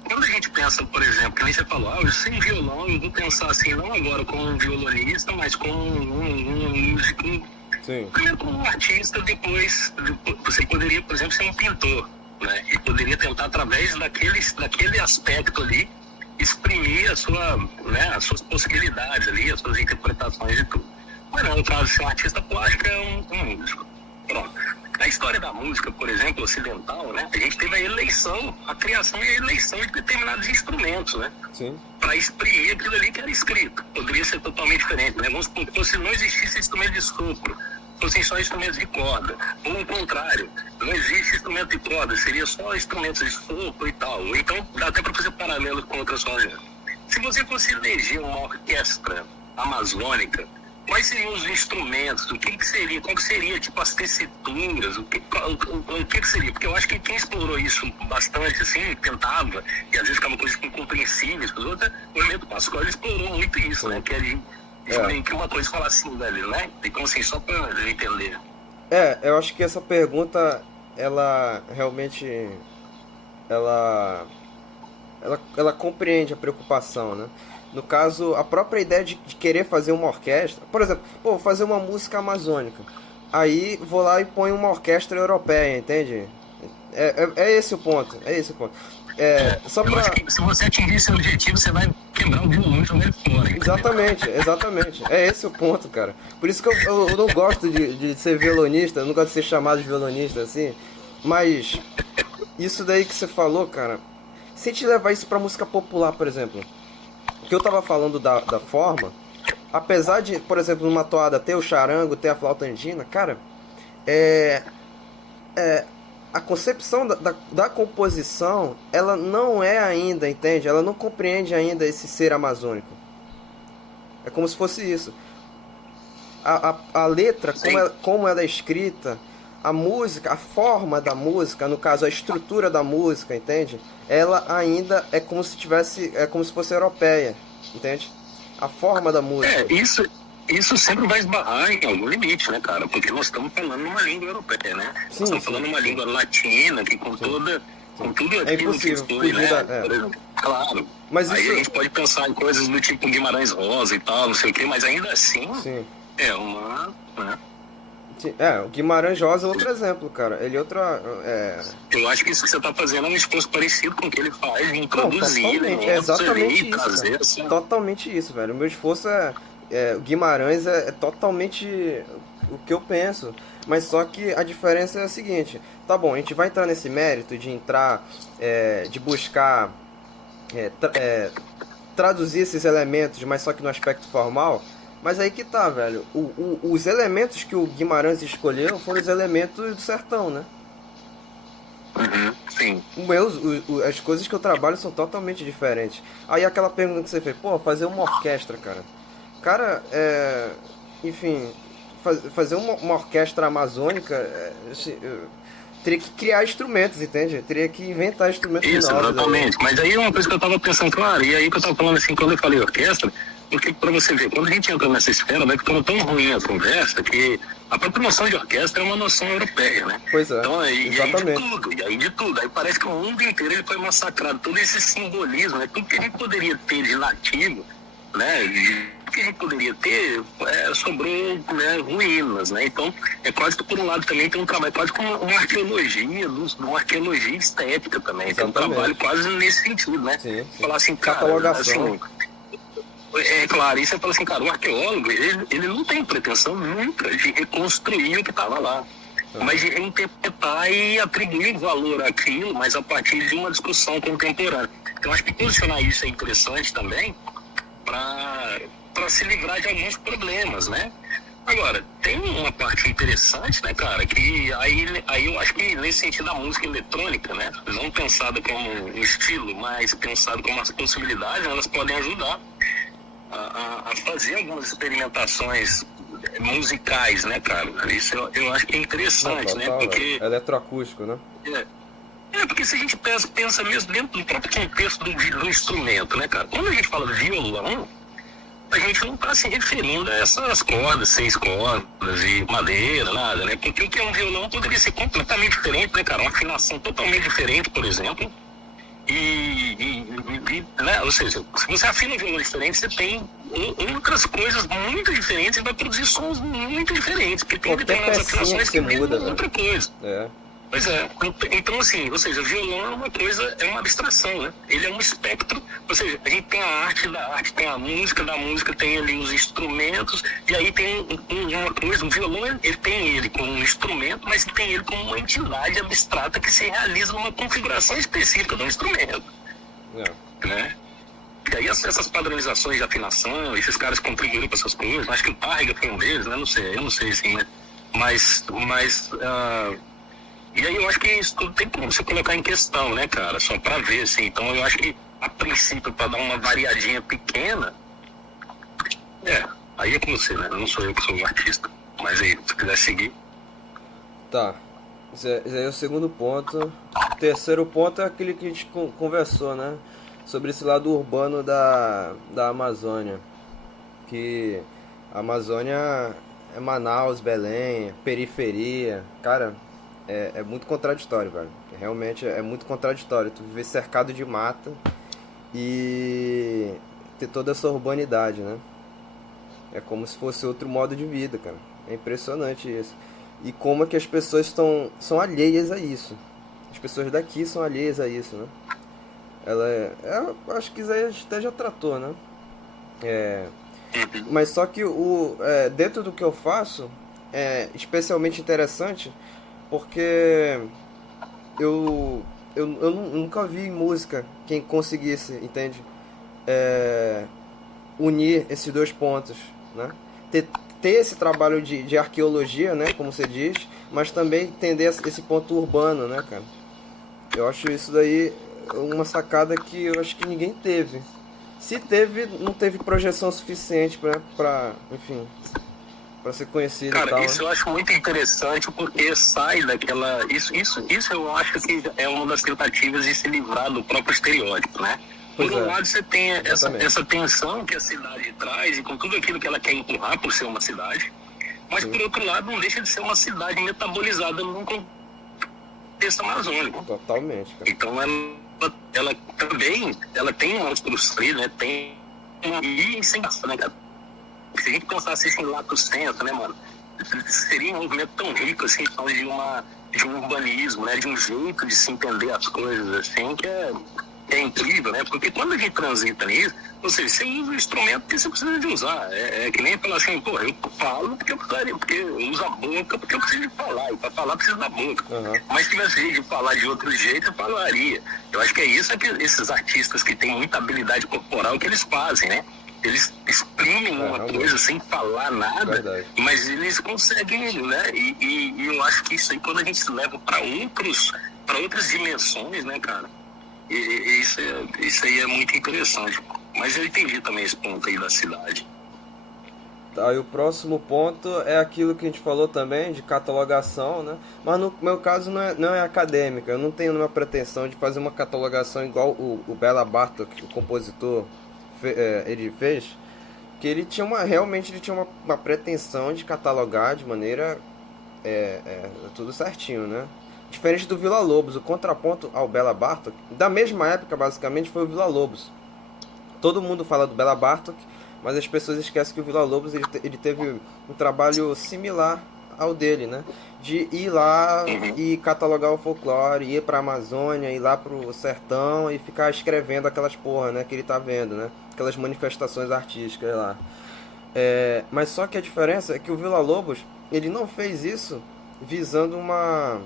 Quando a gente pensa, por exemplo, que nem você falou, eu sem violão, eu vou pensar assim, não agora como um violonista, mas como um músico. Sim. Primeiro como um artista, depois você poderia, por exemplo, ser um pintor, né? E poderia tentar, através daquele aspecto ali, exprimir as suas possibilidades ali, as suas interpretações e tudo. Mas não, no caso de ser um artista plástico, é um músico. Pronto. A história da música, por exemplo, ocidental, né? A gente teve a criação e a eleição de determinados instrumentos, né? Sim. Para exprimir aquilo ali que era escrito. Poderia ser totalmente diferente, né? Vamos supor, se não existisse instrumento de sopro, fossem só instrumentos de corda. Ou o contrário, não existe instrumento de corda, seria só instrumentos de sopro e tal. Ou então, dá até para fazer paralelo com outras coisas. Se você fosse eleger uma orquestra amazônica, quais seriam os instrumentos? O que seria? Qual que seria, tipo, as tessituras? O que seria? Porque eu acho que quem explorou isso bastante, assim, tentava, e às vezes ficava coisas incompreensíveis para os outros, o Hermeto Pascoal explorou muito isso, né? Que é que uma coisa falar assim, velho, né? Então, assim, só para eu entender. Eu acho que essa pergunta, ela realmente, ela compreende a preocupação, né? No caso, a própria ideia de querer fazer uma orquestra, por exemplo, vou fazer uma música amazônica, aí vou lá e ponho uma orquestra europeia, entende? É esse o ponto, só eu acho que se você atingir seu objetivo, você vai quebrar o violão e jogar ele fora. Exatamente, é esse o ponto, cara. Por isso que eu não gosto de ser violonista, eu não gosto de ser chamado de violonista, assim, mas isso daí que você falou, cara, se a gente levar isso pra música popular, por exemplo, o que eu tava falando da forma, apesar de, por exemplo, numa toada ter o charango, ter a flauta andina, cara, é, a concepção da composição, ela não é ainda, entende? Ela não compreende ainda esse ser amazônico. É como se fosse isso. A letra, como ela é escrita, a música, a forma da música, no caso a estrutura da música, entende? Ela ainda é como se tivesse, é como se fosse europeia, entende? A forma da música. Isso sempre vai esbarrar em algum limite, né, cara? Porque nós estamos falando uma língua europeia, né? Nós estamos falando uma língua latina, que com tudo aquilo que foi, né? Claro. Mas aí a gente pode pensar em coisas do tipo Guimarães Rosa e tal, não sei o quê, mas ainda assim é uma... Né? O Guimarães Rosa é outro exemplo, cara. Ele é outro... Eu acho que isso que você está fazendo é um esforço parecido com o que ele faz em introduzir, é exatamente isso, trazer, assim. Totalmente isso, velho. O meu esforço o Guimarães é totalmente o que eu penso. Mas só que a diferença é a seguinte. Tá bom, a gente vai entrar nesse mérito de entrar, de buscar traduzir esses elementos, mas só que no aspecto formal. Mas aí que tá, velho. Os elementos que o Guimarães escolheu foram os elementos do sertão, né? Sim. As coisas que eu trabalho são totalmente diferentes. Aí aquela pergunta que você fez, pô, fazer uma orquestra, cara. Cara, enfim, fazer uma orquestra amazônica, teria que criar instrumentos, entende? Teria que inventar instrumentos novos. Isso, exatamente. Mas aí uma coisa que eu tava pensando, claro, e aí que eu tava falando assim, quando eu falei orquestra, porque pra você ver, quando a gente entra nessa esfera, vai ficando tão ruim a conversa que a própria noção de orquestra é uma noção europeia, né? Pois é, então, exatamente. E aí de tudo. Aí parece que o mundo inteiro ele foi massacrado. Todo esse simbolismo, né? Tudo que a gente poderia ter de nativo, né? O que a gente poderia ter sobrou, né, ruínas, né? Então, é quase que por um lado também tem um trabalho quase como uma arqueologia estética também. Tem um trabalho quase nesse sentido, né? Sim. Falar assim, cara, assim, claro, isso é falar assim, cara, o arqueólogo, ele não tem pretensão nunca de reconstruir o que estava lá, mas de reinterpretar e atribuir valor àquilo, mas a partir de uma discussão contemporânea. Então, acho que posicionar isso é interessante também para se livrar de alguns problemas, né? Agora, tem uma parte interessante, né, cara, que aí eu acho que nesse sentido a música eletrônica, né, não pensada como um estilo, mas pensada como as possibilidades, elas podem ajudar a fazer algumas experimentações musicais, né, cara? Isso eu acho que é interessante, né? Porque eletroacústico, né? Porque se a gente pensa mesmo dentro do próprio contexto do instrumento, né, cara? Quando a gente fala de violão, a gente não está se referindo a essas cordas, 6 cordas e madeira, nada, né? Porque o que é um violão poderia ser completamente diferente, né, cara? Uma afinação totalmente diferente, por exemplo. Né? Ou seja, se você afina um violão diferente, você tem outras coisas muito diferentes e vai produzir sons muito diferentes, porque tem determinadas afinações que muda, outra coisa. Pois é, então assim, ou seja, o violão é uma coisa, é uma abstração, né? Ele é um espectro, ou seja, a gente tem a arte da arte, tem a música da música, tem ali os instrumentos, e aí tem uma coisa, o violão, ele tem ele como um instrumento, mas tem ele como uma entidade abstrata que se realiza numa configuração específica do instrumento, né? E aí essas padronizações de afinação, esses caras contribuíram para essas coisas, acho que o Tárrega foi um deles, né? Eu não sei assim, né? Mas e aí eu acho que isso tudo tem como você colocar em questão, né, cara? Só pra ver, assim. Então eu acho que, a princípio, pra dar uma variadinha pequena, aí é com você, né? Não sou eu que sou o artista. Mas aí, se quiser seguir. Tá. Esse é o segundo ponto. O terceiro ponto é aquele que a gente conversou, né? Sobre esse lado urbano da Amazônia. Que a Amazônia é Manaus, Belém, periferia. Cara... É muito contraditório, velho. Realmente é muito contraditório. Tu viver cercado de mata e ter toda essa urbanidade, né? É como se fosse outro modo de vida, cara. É impressionante isso. E como é que as pessoas são alheias a isso. As pessoas daqui são alheias a isso, né? Acho que Isaías até já tratou, né? Mas só que dentro do que eu faço, é especialmente interessante... Porque eu eu nunca vi em música quem conseguisse, entende? Unir esses dois pontos, né? Ter esse trabalho de arqueologia, né, como você diz, mas também entender esse ponto urbano, né, cara? Eu acho isso daí uma sacada que eu acho que ninguém teve. Se teve, não teve projeção suficiente enfim, para ser conhecido. Cara, e tal, isso né? eu acho muito interessante porque sai daquela... Isso eu acho que é uma das tentativas de se livrar do próprio estereótipo, né? Por um lado, você tem essa tensão que a cidade traz e com tudo aquilo que ela quer empurrar por ser uma cidade, mas por outro lado, não deixa de ser uma cidade metabolizada num contexto amazônico. Totalmente, cara. Então, ela também tem uma construção ali, né? Tem uma... E sem né, cara? Se a gente pensasse assim, lato senso, né, mano? Seria um movimento tão rico, assim, de um urbanismo, né? De um jeito de se entender as coisas, assim, que é incrível, né? Porque quando a gente transita nisso, ou seja, você usa o instrumento que você precisa de usar. É que nem falar assim, pô, eu falo porque eu uso a boca porque eu preciso de falar. E para falar, preciso da boca. Mas se tivesse jeito de falar de outro jeito, eu falaria. Eu acho que é isso que esses artistas que têm muita habilidade corporal que eles fazem, né? Eles exprimem uma coisa sem falar nada, verdade. Mas eles conseguem, né? E eu acho que isso aí, quando a gente se leva para outras dimensões, né, cara? Isso aí é muito interessante. Mas eu entendi também esse ponto aí da cidade. Tá, e o próximo ponto é aquilo que a gente falou também, de catalogação, né? Mas no meu caso não é acadêmica. Eu não tenho nenhuma pretensão de fazer uma catalogação igual o Bela Bartok, o compositor, ele fez. Que ele tinha realmente uma pretensão de catalogar de maneira tudo certinho, né? Diferente do Villa-Lobos, o contraponto ao Bela Bartok, da mesma época basicamente, foi o Villa-Lobos. Todo mundo fala do Bela Bartok, mas as pessoas esquecem que o Villa-Lobos ele teve um trabalho similar ao dele, né? De ir lá e catalogar o folclore, ir pra Amazônia, ir lá pro sertão e ficar escrevendo aquelas porra, né, que ele tá vendo, né? Aquelas manifestações artísticas lá. Mas só que a diferença é que o Villa-Lobos, ele não fez isso visando uma...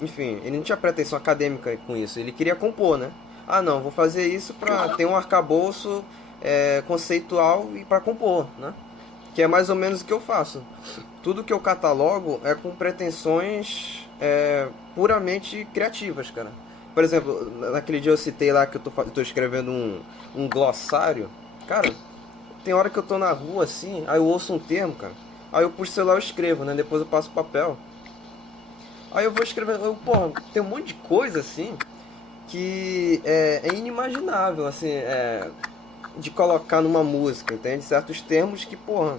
enfim, ele não tinha pretensão acadêmica com isso, ele queria compor, né? Ah, não, vou fazer isso para ter um arcabouço conceitual e para compor, né? Que é mais ou menos o que eu faço. Tudo que eu catalogo é com pretensões puramente criativas, cara. Por exemplo, naquele dia eu citei lá que eu tô escrevendo um glossário. Cara, tem hora que eu tô na rua assim, aí eu ouço um termo, cara. Aí eu puxo o celular e escrevo, né? Depois eu passo papel. Aí eu vou escrevendo, porra, tem um monte de coisa assim que é inimaginável, assim, de colocar numa música, entende? Certos termos que, porra,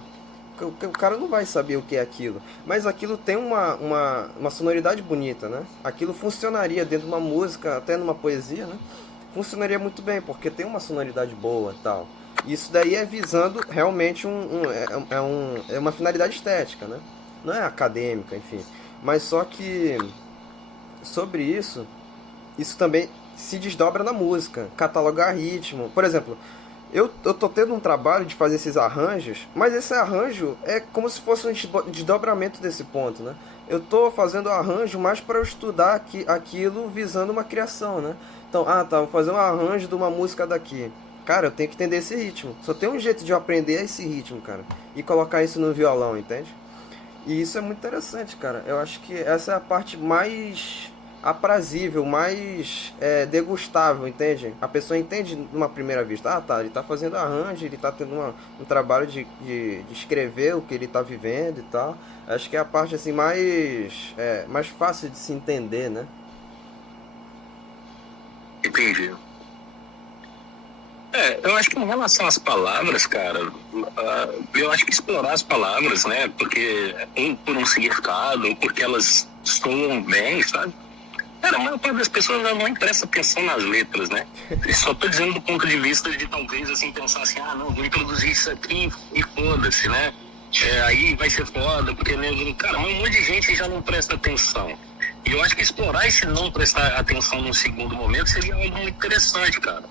o cara não vai saber o que é aquilo. Mas aquilo tem uma sonoridade bonita, né? Aquilo funcionaria dentro de uma música, até numa poesia, né? Funcionaria muito bem, porque tem uma sonoridade boa e tal. Isso daí é visando realmente uma finalidade estética, né? Não é acadêmica, enfim. Mas só que sobre isso também se desdobra na música, catalogar ritmo. Por exemplo, eu tô tendo um trabalho de fazer esses arranjos, mas esse arranjo é como se fosse um desdobramento desse ponto, né? Eu tô fazendo arranjo mais para eu estudar aquilo visando uma criação, né? Então, vou fazer um arranjo de uma música daqui. Cara, eu tenho que entender esse ritmo. Só tem um jeito de eu aprender esse ritmo, cara, e colocar isso no violão, entende? E isso é muito interessante, cara. Eu acho que essa é a parte mais aprazível, mais degustável, entende? A pessoa entende numa primeira vista. Ele tá fazendo arranjo, ele tá tendo um trabalho de escrever o que ele tá vivendo e tal. Acho que é a parte assim mais fácil de se entender, né? Entendi. Eu acho que em relação às palavras, cara, eu acho que explorar as palavras, né, porque por um significado, ou porque elas soam bem, sabe? Cara, a maior parte das pessoas não presta atenção nas letras, né? Eu só tô dizendo do ponto de vista de talvez, assim, pensar assim, não, vou introduzir isso aqui e foda-se, né? Aí vai ser foda, porque, cara, mas um monte de gente já não presta atenção. E eu acho que explorar esse não prestar atenção num segundo momento seria algo muito interessante, cara.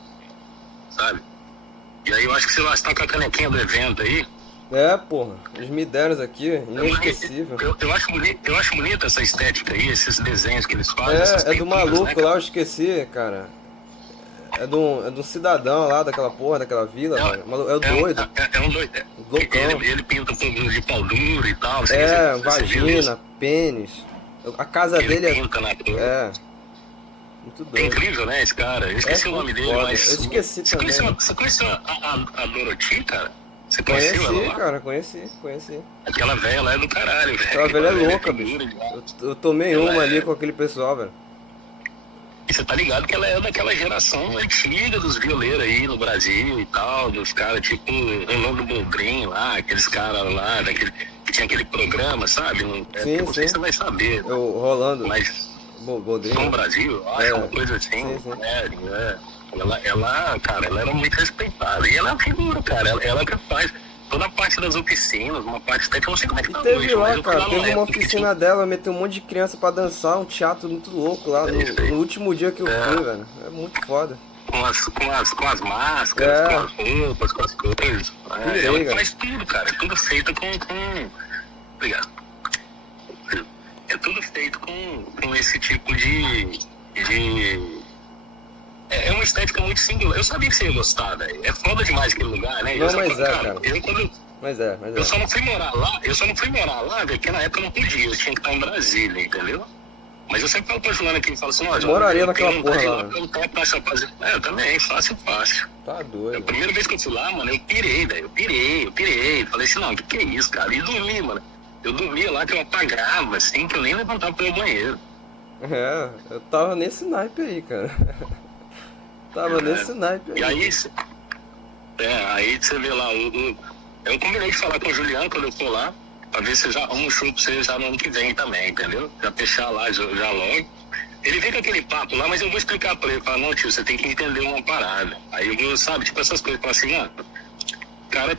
Sabe? E aí eu acho que você vai estar com a canequinha do evento aí. É, porra, os me deram aqui, inesquecível. Eu acho bonita essa estética aí, esses desenhos que eles fazem, essas É do pinturas, né, maluco lá, cara? eu esqueci, cara. É de um cidadão lá daquela porra, daquela vila, velho. É o doido, É um doido. loucão. Ele pinta tudo de pau duro e tal, não sei se É, você viu isso. vagina, pênis. A casa Ele dele pinta na cor. é muito É doido. incrível, né, esse cara? Eu esqueci o nome muito dele, foda. mas. Eu esqueci também. Você conheceu a Dorothy, cara? Você conheceu ela Conheci, lá? cara, conheci. Aquela velha lá é do caralho, velho. Aquela velha é louca, tem bicho. dura demais. Eu tomei Ela uma ali é. com aquele pessoal, velho. E você tá ligado que ela é daquela geração antiga dos violeiros aí no Brasil e tal, dos caras tipo Rolando Boldrin lá, aqueles caras lá, que tinha aquele programa, sabe? Sim, Eu não sei sim. se você vai saber, né? Eu rolando. Mas Bodrinho. Som Brasil, eu acho, uma coisa assim, Sim. Cara, ela era muito respeitada. E ela é uma figura, cara. Ela que faz toda a parte das oficinas, uma parte técnica, eu não sei como é que E tá teve hoje, mas lá, eu fui cara, lá na teve uma época que oficina dela, meteu um monte de criança pra dançar, um teatro muito louco lá, no último dia que eu fui, velho. É muito foda. com as máscaras, É. com as roupas, com as coisas. Pirei, Ela cara. faz tudo, cara. É tudo feito com. Obrigado. É tudo feito com esse tipo de. É uma estética muito singular. Eu sabia que você ia gostar, velho. É foda demais aquele lugar, né? Não, mas cara. Quando Mas é. eu só não fui morar lá, velho, porque na época eu não podia, eu tinha que estar em Brasília, entendeu? Mas eu sempre falo pra Juliana aqui, falo assim, ó, Moraria naquela tenho porra vontade de ir lá, né? pra um tempo pra essa fase. Eu também, fácil. Tá A doido. primeira vez que eu fui lá, mano, eu pirei, velho, eu pirei. Falei assim, não, que é isso, cara? E dormi, mano. Eu dormia lá que eu apagava, assim, que eu nem levantava pelo banheiro. É, eu tava nesse naipe aí, cara. Tava nesse naipe aí. E aí, aí você vê lá, eu combinei de falar com o Juliano quando eu for lá, pra ver se já arruma um show pra você já no ano que vem também, entendeu? Já fechar lá já logo. Ele vem com aquele papo lá, mas eu vou explicar pra ele. Falar, não, tio, você tem que entender uma parada. Aí eu vou, sabe, tipo essas coisas. Falar assim, o cara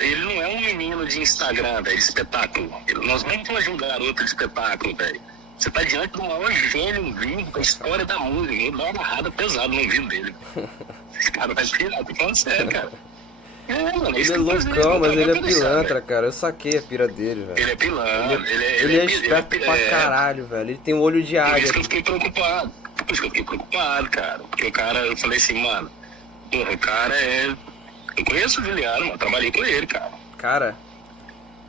ele não é um menino de Instagram, velho, de espetáculo. Nós não somos um garoto de espetáculo, velho. Você tá diante do maior gênio vivo da história da música. Ele dá uma narrada pesada no ouvido dele. Esse cara vai pirar, tô falando sério, cara. Mano, Ele é loucão, mas ele é pilantra, cara. Eu saquei a pira dele, velho. Ele é pilantra. Ele é esperto pra caralho, velho. Ele tem um olho de Por águia. isso que eu fiquei preocupado. Cara. Porque o cara, eu falei assim, mano, porra, o cara é. Eu conheço o Juliano, mano, trabalhei com ele, cara. Cara,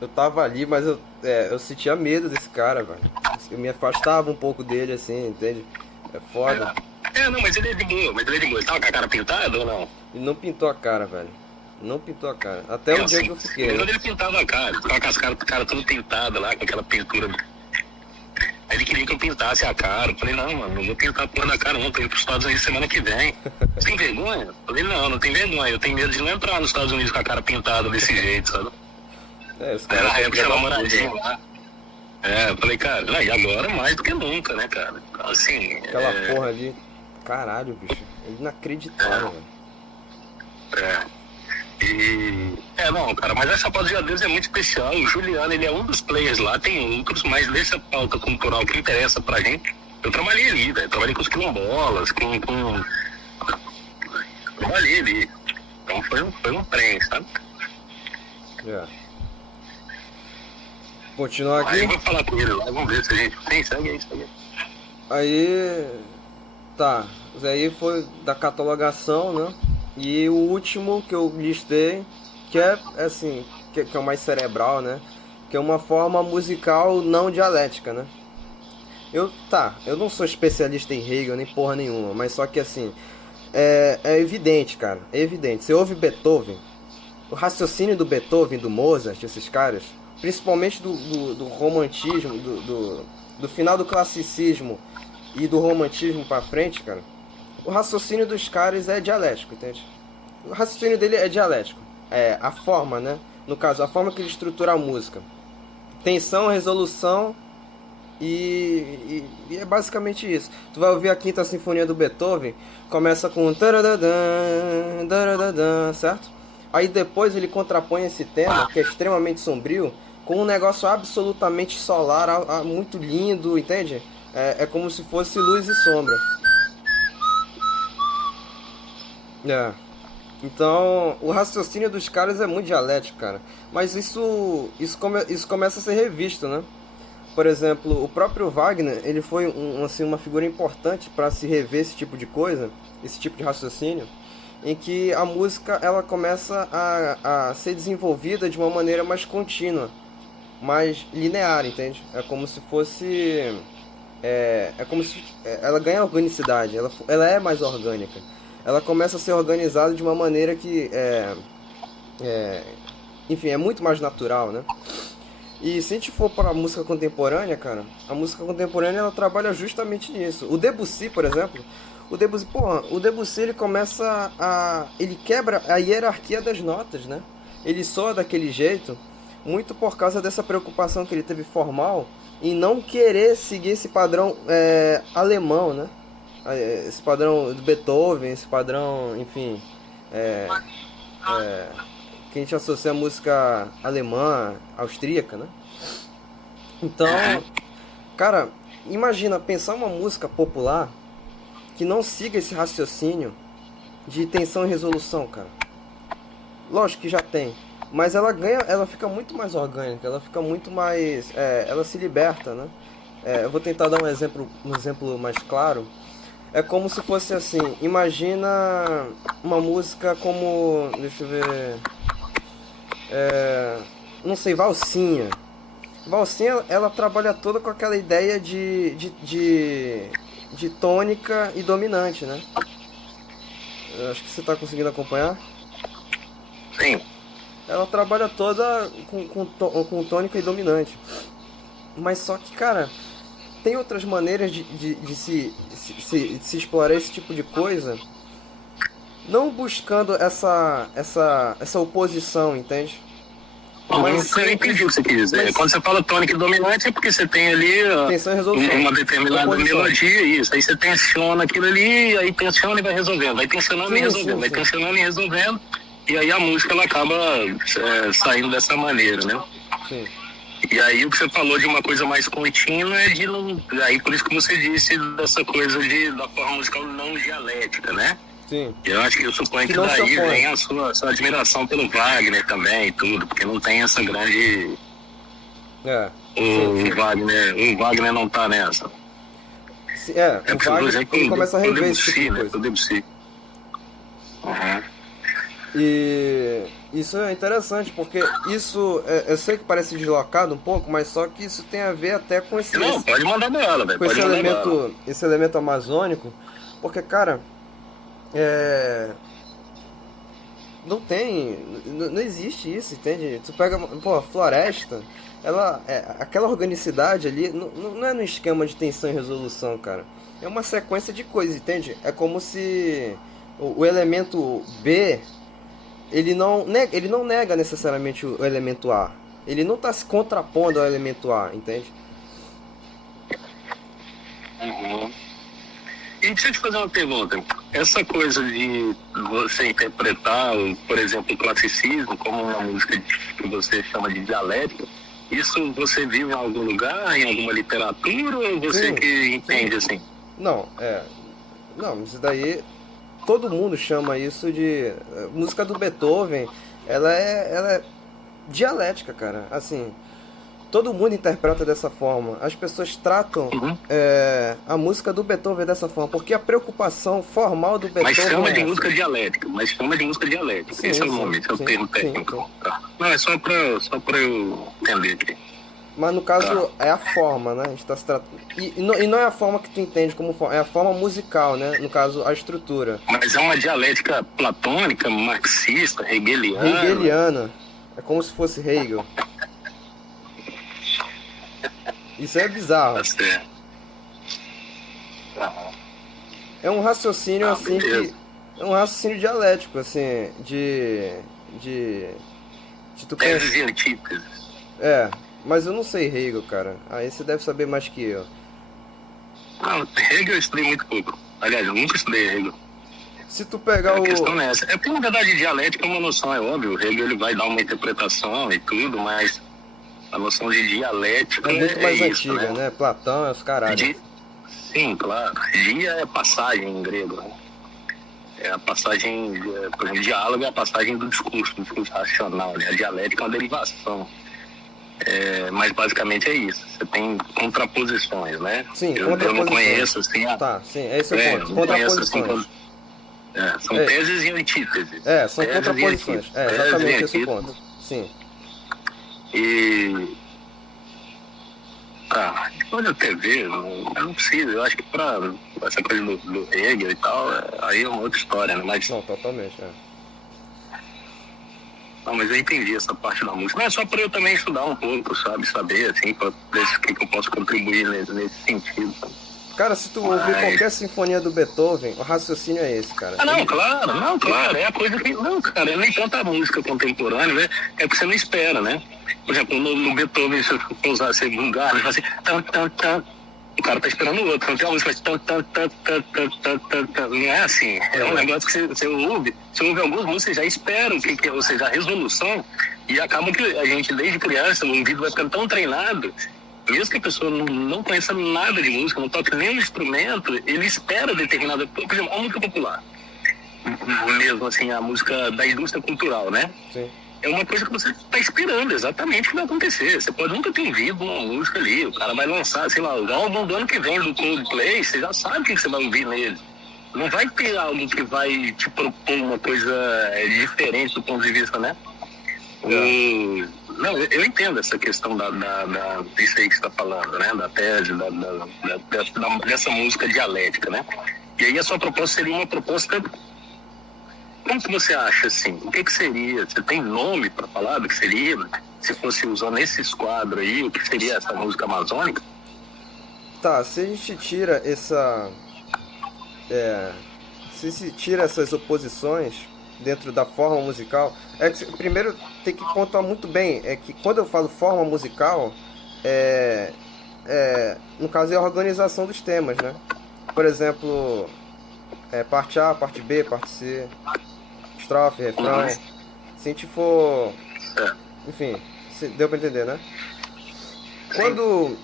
eu tava ali, mas eu sentia medo desse cara, velho. Eu me afastava um pouco dele, assim, entende? É foda. Não, mas ele é de boa, Ele tava com a cara pintada ou não? Ele não pintou a cara, velho. Não pintou a cara. Até o dia que eu fiquei. Quando ele pintava a cara, ficava com as cara tudo pintada lá, com aquela pintura. Aí ele queria que eu pintasse a cara. Eu falei, não, mano, não vou pintar a porra na cara, não. Tô indo pros Estados Unidos semana que vem. Você tem vergonha? Eu falei, não tem vergonha. Eu tenho medo de não entrar nos Estados Unidos com a cara pintada desse jeito, sabe? Os caras Na época tinha da namoradinho puta. lá. Eu falei, cara, e agora mais do que nunca, né, cara? Assim. Aquela porra ali. Caralho, bicho. É inacreditável, velho. Não, cara, mas essa pauta de Deus é muito especial. O Juliano, ele é um dos players lá, tem outros, mas nessa pauta cultural que interessa pra gente, eu trabalhei ali, velho. Trabalhei com os quilombolas, trabalhei ali. Então foi um trem, sabe? Continuar aqui. Aí eu vou falar com ele lá, vamos ver se a gente. Sim, segue aí. Aí. Tá. Isso aí foi da catalogação, né? E o último que eu listei, que é assim, que é o mais cerebral, né? Que é uma forma musical não dialética, né? Eu não sou especialista em Hegel nem porra nenhuma, mas só que assim, é evidente, cara, é evidente. Você ouve Beethoven, o raciocínio do Beethoven, do Mozart, esses caras, principalmente do romantismo, do final do classicismo e do romantismo pra frente, cara, o raciocínio dos caras é dialético, entende? O raciocínio dele é dialético. É a forma, né? No caso, a forma que ele estrutura a música. Tensão, resolução e é basicamente isso. Tu vai ouvir a Quinta Sinfonia do Beethoven, começa com taradadã, taradadã, certo? Aí depois ele contrapõe esse tema, que é extremamente sombrio, com um negócio absolutamente solar, muito lindo, entende? É como se fosse luz e sombra. Então, o raciocínio dos caras é muito dialético, cara. Mas isso começa a ser revisto, né? Por exemplo, o próprio Wagner, ele foi assim, uma figura importante para se rever esse tipo de coisa, esse tipo de raciocínio, em que a música ela começa a ser desenvolvida de uma maneira mais contínua, mais linear, entende? É como se fosse... é como se ela ganha organicidade, ela é mais orgânica. Ela começa a ser organizada de uma maneira que enfim, é muito mais natural, né? E se a gente for para a música contemporânea, cara, a música contemporânea ela trabalha justamente nisso. O Debussy, por exemplo, o Debussy ele começa ele quebra a hierarquia das notas, né? Ele soa daquele jeito, muito por causa dessa preocupação que ele teve formal em não querer seguir esse padrão alemão, né? Esse padrão do Beethoven, esse padrão, enfim, que a gente associa a música alemã, austríaca, né? Então, cara, imagina pensar uma música popular que não siga esse raciocínio de tensão e resolução, cara. Lógico que já tem, mas ela fica muito mais orgânica, ela fica muito mais, ela se liberta, né? Eu vou tentar dar um exemplo mais claro. É como se fosse assim, imagina uma música como, deixa eu ver, não sei, Valsinha. Valsinha, ela trabalha toda com aquela ideia de tônica e dominante, né? Eu acho que você está conseguindo acompanhar. Sim. Ela trabalha toda com tônica e dominante. Mas só que, cara, tem outras maneiras de se explorar esse tipo de coisa, não buscando essa oposição, entende? Mas eu entendi o que você quis dizer. Quando você fala tônica e dominante é porque você tem ali uma determinada melodia, isso. Aí você tensiona aquilo ali, aí tensiona e vai resolvendo. Vai tensionando e resolvendo, vai tensionando e resolvendo. E aí a música ela acaba saindo dessa maneira, né? Sim. E aí o que você falou de uma coisa mais contínua é aí por isso que você disse dessa coisa da forma musical não dialética, né? Sim. Eu acho que eu suponho que daí vem a sua admiração pelo Wagner também e tudo, porque não tem essa grande... O Wagner não tá nessa. O Wagner ele começa a rever esse tipo de coisa. O Debussy. E isso é interessante, porque isso, eu sei que parece deslocado um pouco, mas só que isso tem a ver até com esse... Não, pode mandar bala, velho. Com esse elemento amazônico, porque, cara, não existe isso, entende? Tu pega, a floresta, aquela organicidade ali, não é no esquema de tensão e resolução, cara. É uma sequência de coisas, entende? É como se o elemento B... Ele não nega necessariamente o elemento A. Ele não está se contrapondo ao elemento A, entende? E deixa eu te fazer uma pergunta. Essa coisa de você interpretar, por exemplo, o classicismo como uma música que você chama de dialética, isso você viu em algum lugar, em alguma literatura, ou você que entende assim? Não, isso daí... Todo mundo chama isso de... música do Beethoven, ela é dialética, cara. Assim, todo mundo interpreta dessa forma. As pessoas tratam a música do Beethoven dessa forma, porque a preocupação formal do Beethoven... Mas chama de música dialética, Sim, esse é o nome, esse é o termo técnico. Não, é só pra eu entender aqui. Mas no caso é a forma, né? A gente tá se tratando... e não é a forma que tu entende como forma, é a forma musical, né? No caso, a estrutura. Mas é uma dialética platônica, marxista, hegeliana. Hegeliana. É como se fosse Hegel. Isso é bizarro. Tá certo. É um raciocínio assim que... É um raciocínio dialético, assim, de tu Teses e antíteses. Mas eu não sei Hegel, cara. Aí você deve saber mais que eu. Não, Hegel eu estudei muito pouco. Aliás, eu nunca estudei Hegel. Se tu pegar A questão é essa. É porque, na verdade, dialética é uma noção, é óbvio. O Hegel ele vai dar uma interpretação e tudo, mas a noção de dialética é muito mais isso, antiga, né? Platão é os caralho. Sim, claro. Dia é passagem em grego, né? É a passagem, por exemplo, diálogo é a passagem do discurso racional, né? A dialética é uma derivação. Mas basicamente é isso. Você tem contraposições, né? Sim, eu não conheço assim. Tá, sim, esse é o ponto. Contraposições. São teses e antíteses. São teses contraposições. Exatamente esse o ponto. Sim. E. Depois da TV, não precisa. Eu acho que pra essa coisa do Hegel e tal, aí é uma outra história, né? Mas, não, totalmente, Não, mas eu entendi essa parte da música. Não é só para eu também estudar um pouco, sabe? Saber, assim, pra ver o que eu posso contribuir nesse sentido. Cara, se tu ouvir qualquer sinfonia do Beethoven, o raciocínio é esse, cara. Claro. É a coisa que... Não, cara, nem tanto a música contemporânea, né? É porque você não espera, né? Por exemplo, no Beethoven, se eu for usar ser vulgar, ele fala assim... Tan, tan, tan. O cara tá esperando o outro. Não tem uma música que faz... Tan, tan, tan, tan, tan, tan, tan. Não é assim. É um negócio que você ouve. Você ouve algumas músicas, já espera o que é, ou seja, a resolução. E acaba que a gente, desde criança, o ouvido vai ficando tão treinado... Mesmo que a pessoa não conheça nada de música, não toque nenhum instrumento, ele espera determinada... Por exemplo, a música popular. Mesmo assim, a música da indústria cultural, né? Sim. É uma coisa que você está esperando exatamente o que vai acontecer. Você pode nunca ter ouvido uma música ali. O cara vai lançar, sei lá, o álbum do ano que vem do Coldplay, você já sabe o que você vai ouvir nele. Não vai ter algo que vai te propor uma coisa diferente do ponto de vista, né? Não, eu entendo essa questão disso aí que você está falando, né? Da tese, dessa música dialética, né? E aí a sua proposta seria uma proposta... Como que você acha, assim? O que seria? Você tem nome para falar do que seria? Se fosse usando esses quadros aí, o que seria essa música amazônica? Tá, se a gente tira se tira essas oposições dentro da forma musical, primeiro tem que pontuar muito bem, é que quando eu falo forma musical, no caso é a organização dos temas, né? Por exemplo, parte A, parte B, parte C, estrofe, refrão. Se a gente for... Enfim, deu pra entender, né? Quando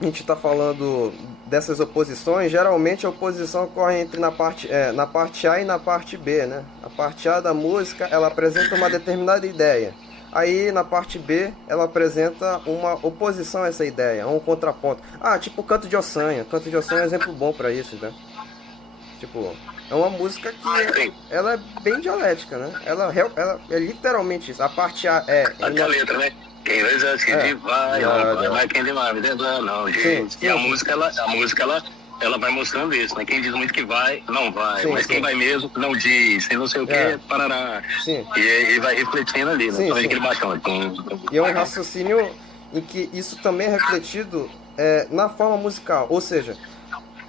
a gente está falando dessas oposições, geralmente a oposição ocorre na parte A e na parte B, né? A parte A da música, ela apresenta uma determinada ideia. Aí na parte B, ela apresenta uma oposição a essa ideia, um contraponto. Tipo Canto de Ossanha. Canto de Ossanha é um exemplo bom para isso, né? Tipo, é uma música que ela é bem dialética, né? Ela é literalmente isso. A parte A a letra, né? Quem vai assistir vai quem demais, não, gente. E a música, ela vai mostrando isso, né? Quem diz muito que vai, não vai. Mas quem vai mesmo, não diz. E não sei o que, parará. Sim. E vai refletindo ali, né? Então, aquele baixão. E é um raciocínio em que isso também é refletido na forma musical. Ou seja,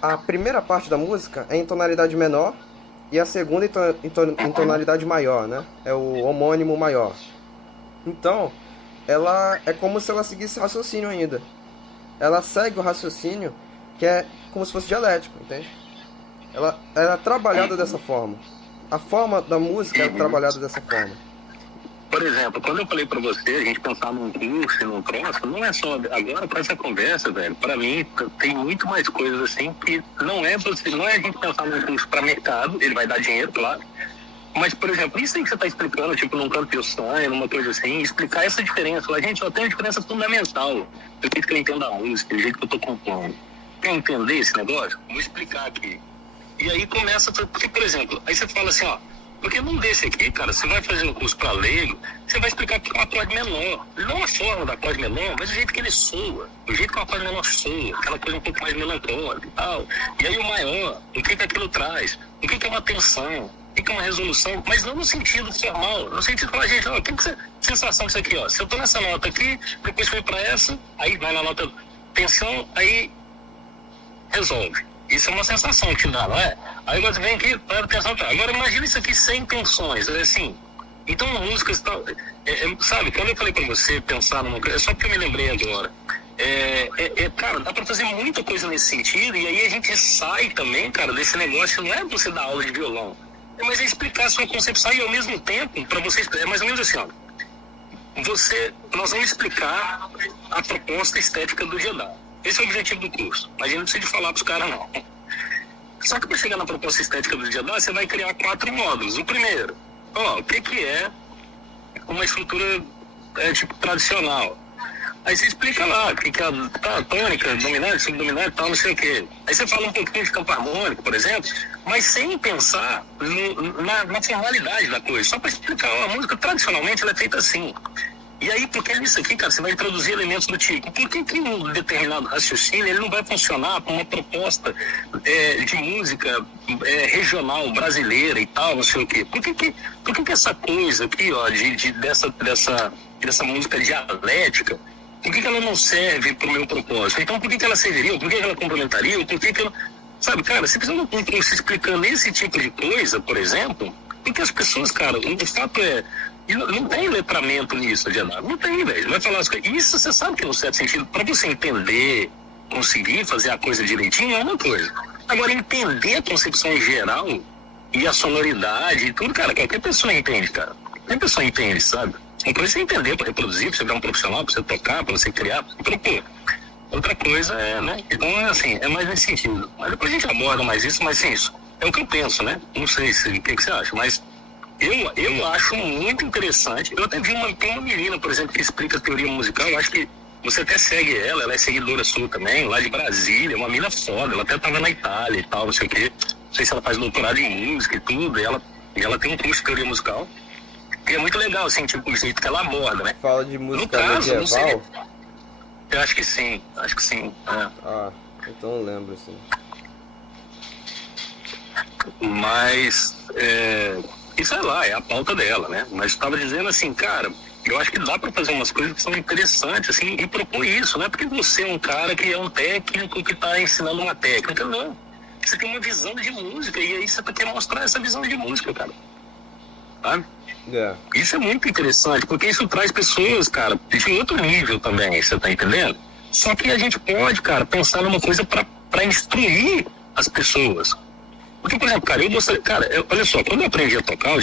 a primeira parte da música é em tonalidade menor e a segunda em tonalidade maior, né? É o homônimo maior. Então... ela é como se ela seguisse raciocínio ainda. Ela segue o raciocínio que é como se fosse dialético, entende? Ela é trabalhada dessa forma. A forma da música é trabalhada dessa forma. Por exemplo, quando eu falei pra você, a gente pensar num curso e num troço, não é só agora com essa conversa, velho. Pra mim, tem muito mais coisas assim que não é a gente pensar num curso pra mercado, ele vai dar dinheiro, claro. Mas, por exemplo, isso aí que você está explicando, tipo, num canto de sonho, numa coisa assim, explicar essa diferença. Falar, gente, tem uma diferença fundamental do jeito que eu entendo a música, do jeito que eu estou compondo. Quer entender esse negócio? Vou explicar aqui. E aí começa, porque, por exemplo, aí você fala assim, porque num desse aqui, cara, você vai fazer um curso para leigo, você vai explicar que é um acorde menor. Não a forma do acorde menor, mas o jeito que ele soa. O jeito que o acorde menor soa, aquela coisa um pouco mais melancólica e tal. E aí o maior, o que aquilo traz? O que é uma tensão? Fica uma resolução, mas não no sentido formal, no sentido de falar, gente, o que você sensação disso aqui, se eu tô nessa nota aqui, depois fui para essa, aí vai na nota tensão, aí resolve. Isso é uma sensação que dá, não é? Aí você vem aqui, presta atenção, tá. Agora imagina isso aqui sem tensões, assim. Então a música está, sabe, quando eu falei para você pensar numa coisa, é só porque eu me lembrei agora. Cara, dá para fazer muita coisa nesse sentido, e aí a gente sai também, cara, desse negócio, não é você dar aula de violão. Mas é explicar a sua concepção e ao mesmo tempo, para vocês, é mais ou menos assim, nós vamos explicar a proposta estética do Jedi. Esse é o objetivo do curso. Mas a gente não precisa de falar para os caras, não. Só que para chegar na proposta estética do Jedi, você vai criar 4 módulos. O primeiro, o que é uma estrutura tipo tradicional? Aí você explica lá o que é a tônica, dominante, subdominante, tal, não sei o quê. Aí você fala um pouquinho de campo harmônico, por exemplo, mas sem pensar na formalidade da coisa. Só para explicar, a música tradicionalmente ela é feita assim. E aí, porque nisso aqui, cara, você vai introduzir elementos do tipo, por que um determinado raciocínio ele não vai funcionar com uma proposta de música regional, brasileira e tal, não sei o quê? Por que essa coisa aqui, ó, dessa música dialética, por que ela não serve para o meu propósito? Então, por que ela serviria? Por que ela complementaria? Por que ela... Sabe, cara, você precisa de um curso explicando esse tipo de coisa, por exemplo, porque as pessoas, cara, o fato é... Não tem letramento nisso, Adianado. Não tem, velho. Vai falar as coisas. Isso você sabe que, no certo sentido, para você entender, conseguir fazer a coisa direitinho, é uma coisa. Agora, entender a concepção em geral e a sonoridade e tudo, cara, qualquer pessoa entende, cara. Qualquer pessoa entende, sabe? Uma coisa é você entender, para reproduzir, para você virar um profissional, para você tocar, para você criar, para você propor. Outra coisa é, né? Então, assim, é mais nesse sentido. Mas depois a gente aborda mais isso, mas sim, isso é o que eu penso, né? Não sei o que você acha, mas... Eu acho muito interessante. Eu até vi uma menina, por exemplo, que explica a teoria musical. Eu acho que você até segue ela é seguidora sua também, lá de Brasília, uma mina foda. Ela até estava na Itália e tal, não sei o quê. Não sei se ela faz doutorado em música e tudo. E ela tem um curso de teoria musical. E é muito legal, assim, tipo, o jeito que ela aborda, né? Fala de música no caso, medieval? Eu acho que sim. Ah, então eu lembro, assim. Mas, isso é lá, é a pauta dela, né? Mas estava dizendo assim, cara, eu acho que dá para fazer umas coisas que são interessantes, assim, e propor isso, não é porque você é um cara que é um técnico que está ensinando uma técnica, não. Você tem uma visão de música e aí você quer mostrar essa visão de música, cara. Sabe? Isso é muito interessante, porque isso traz pessoas, cara, de outro nível também, você tá entendendo? Só que a gente pode, cara, pensar numa coisa para instruir as pessoas. Porque, por exemplo, cara, eu gostaria... Cara, olha só, quando eu aprendi a tocar,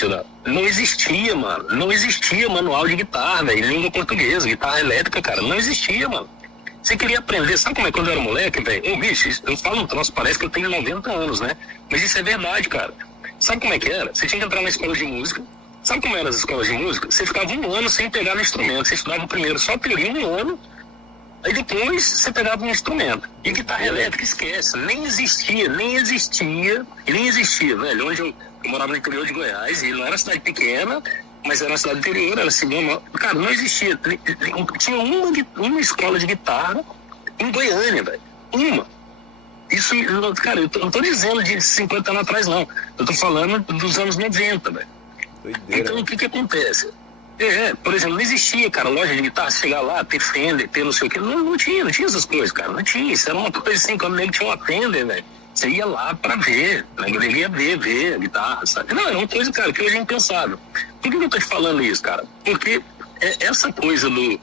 não existia, mano. Não existia manual de guitarra, velho, língua portuguesa, guitarra elétrica, cara. Não existia, mano. Você queria aprender, sabe como é quando eu era moleque, velho? Ô, bicho, eu falo um troço, parece que eu tenho 90 anos, né? Mas isso é verdade, cara. Sabe como é que era? Você tinha que entrar na escola de música. Sabe como eram as escolas de música? Você ficava 1 ano sem pegar no instrumento. Você estudava primeiro só teoria 1 ano. Aí depois você pegava um instrumento. E guitarra elétrica, esquece. Nem existia, velho. Onde eu morava no interior de Goiás, e não era cidade pequena, mas era uma cidade interior, era segunda. Cara, não existia. Tinha uma escola de guitarra em Goiânia, velho. Uma. Isso, cara, eu não tô dizendo de 50 anos atrás, não. Eu tô falando dos anos 90, velho. Então, o que acontece? Por exemplo, não existia, cara, loja de guitarra, chegar lá, ter Fender, ter não sei o que, não tinha essas coisas, cara, não tinha, isso era uma coisa assim, quando ele tinha uma Fender, velho, você ia lá pra ver, né? Ele ia ver a guitarra, sabe? Não, é uma coisa, cara, que hoje é impensável. Por que eu tô te falando isso, cara? Porque essa coisa do...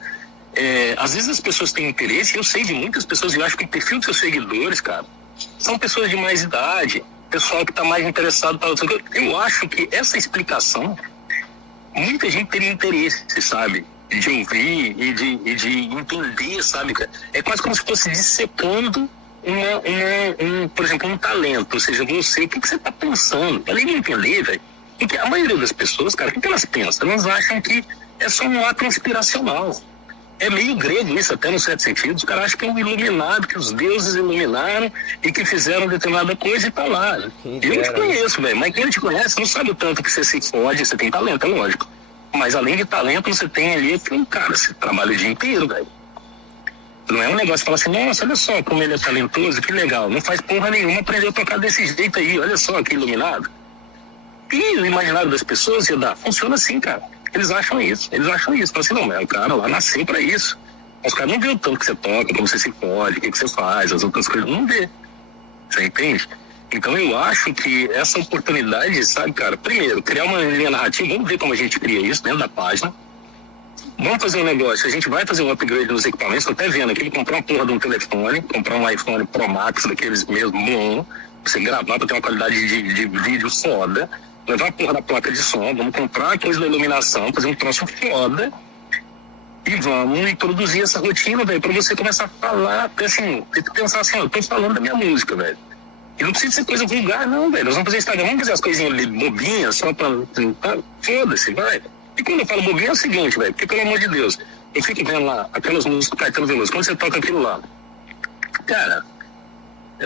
às vezes as pessoas têm interesse, eu sei de muitas pessoas, eu acho que o perfil dos seus seguidores, cara, são pessoas de mais idade, pessoal que tá mais interessado, eu acho que essa explicação... Muita gente teria interesse, sabe? De ouvir e de entender, sabe? É quase como se fosse dissecando por exemplo, um talento. Ou seja, você, o que você está pensando? Além de entender, velho. Porque a maioria das pessoas, cara, o que elas pensam? Elas acham que é só um ato inspiracional. É meio grego isso, até no certo sentido. Os caras acham que é um iluminado, que os deuses iluminaram e que fizeram determinada coisa e tá lá. Eu te conheço, velho, mas quem te conhece não sabe o tanto que você se fode, você tem talento, é lógico. Mas além de talento, você tem ali que cara, você trabalha o dia inteiro, velho. Não é um negócio que fala assim, nossa, olha só como ele é talentoso, que legal. Não faz porra nenhuma aprender a tocar desse jeito aí, olha só que iluminado. E o imaginário das pessoas, funciona assim, cara. Eles acham isso. Falam assim, não, mas o cara lá nasceu pra isso. Mas o cara não vê o tanto que você toca, como você se pode, o que você faz, as outras coisas, não vê. Você entende? Então eu acho que essa oportunidade, sabe, cara, primeiro, criar uma linha narrativa, vamos ver como a gente cria isso dentro da página. Vamos fazer um negócio, a gente vai fazer um upgrade nos equipamentos, tô até vendo aqui, comprar uma porra de um telefone, comprar um iPhone Pro Max, daqueles mesmo bom, pra você gravar, pra ter uma qualidade de vídeo foda. Levar a porra da placa de som, vamos comprar a coisa da iluminação, fazer um troço foda e vamos introduzir essa rotina, velho, pra você começar a falar, assim, tem que pensar assim, eu tô falando da minha música, velho. E não precisa ser coisa vulgar, não, velho. Nós vamos fazer Instagram, vamos fazer as coisinhas ali, bobinhas, só pra... Foda-se, vai. E quando eu falo bobinha é o seguinte, velho, porque, pelo amor de Deus, eu fico vendo lá aquelas músicas do Caetano Veloso, quando você toca aquilo lá, cara,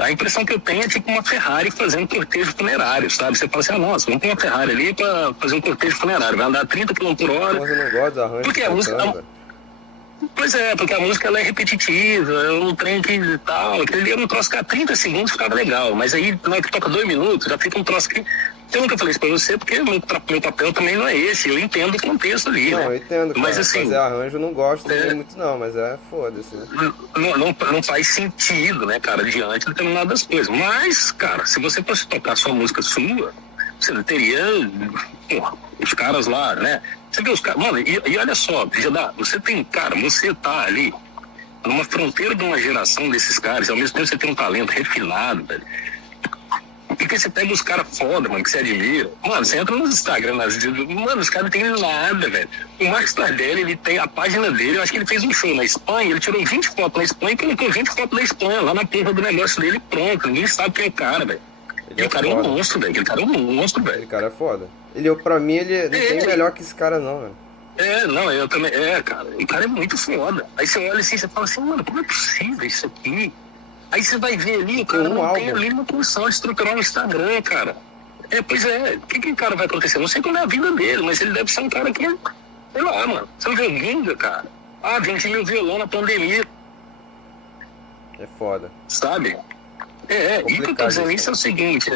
a impressão que eu tenho é tipo uma Ferrari fazendo cortejo funerário, sabe? Você fala assim, nossa, vamos ter uma Ferrari ali pra fazer um cortejo funerário, vai andar 30 km por hora. Mas eu não gosto do arranjo. Porque a música... Pois é, porque a música ela é repetitiva, é um trem que e tal, aquele ali é um troço que a 30 segundos ficava legal, mas aí na hora que toca 2 minutos, já fica um troço que... Eu nunca falei isso pra você, porque meu papel também não é esse, eu entendo o contexto ali, não, né? Eu entendo, cara, mas assim... fazer arranjo eu não gosto muito não, mas foda-se, né? Não faz sentido, né, cara, diante de determinadas coisas, mas, cara, se você fosse tocar sua música sua, você não teria, porra, os caras lá, né? Você vê os caras, mano, e olha só, você tem, cara, você tá ali numa fronteira de uma geração desses caras, ao mesmo tempo você tem um talento refinado, velho. Porque você pega os caras foda, mano, que você admira. Mano, você entra nos Instagram, mano, os caras não tem nada, velho. O Marcos Tardelli, ele tem a página dele, eu acho que ele fez um show na Espanha, ele tirou 20 fotos na Espanha e colocou 20 fotos da Espanha lá na porra do negócio dele, pronto. Ninguém sabe quem é o cara, velho. E o cara é um monstro, velho. Aquele cara é um monstro, velho. Aquele cara é foda. Pra mim, ele não tem melhor que esse cara, não, velho. Não, eu também. Cara, o cara é muito foda. Aí você olha assim, você fala assim, mano, como é possível isso aqui? Aí você vai ver ali, o cara não tem a mínima condição de estruturar um Instagram, cara. Pois é, o que o cara vai acontecer? Não sei como é a vida dele, mas ele deve ser um cara que, sei lá, mano. Você não vê o Ginga, cara? Vendi meu violão na pandemia. É foda. Sabe? E o que eu tô dizendo isso é o seguinte,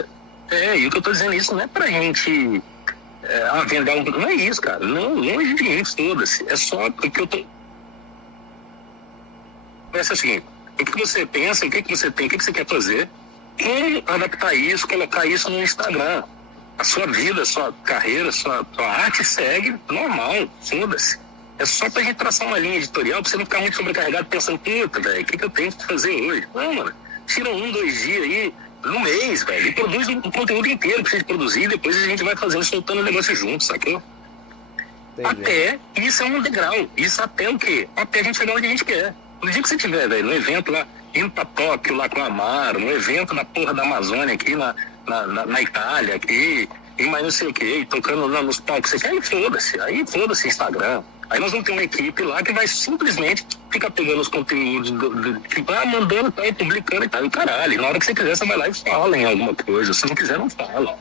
e o que eu tô dizendo isso não é pra gente vender um... Não é isso, cara. Não, longe de mim, foda-se. É só porque eu tô... Pensa o seguinte, o que você pensa, o que você tem, o que você quer fazer, como adaptar isso, colocar isso no Instagram. A sua vida, a sua carreira, a sua arte segue normal, foda-se. É só pra gente traçar uma linha editorial, pra você não ficar muito sobrecarregado pensando, puta, velho, o que eu tenho que fazer hoje? Não, mano, tira 1, 2 dias aí, no mês, velho, e produz o conteúdo inteiro que precisa produzir, depois a gente vai fazendo, soltando o negócio junto, sacou? Entendi. Até, isso é um degrau, isso até o quê? Até a gente chegar onde a gente quer. No dia que você tiver, velho, no evento lá, indo pra Tóquio lá com a Amaro, no evento na porra da Amazônia aqui na Itália, aqui, e mais não sei o quê, tocando lá nos palcos, aí foda-se Instagram. Aí nós vamos ter uma equipe lá que vai simplesmente ficar pegando os conteúdos, que vai mandando, tá, publicando e tal, e caralho. E na hora que você quiser, você vai lá e fala em alguma coisa. Se não quiser, não fala.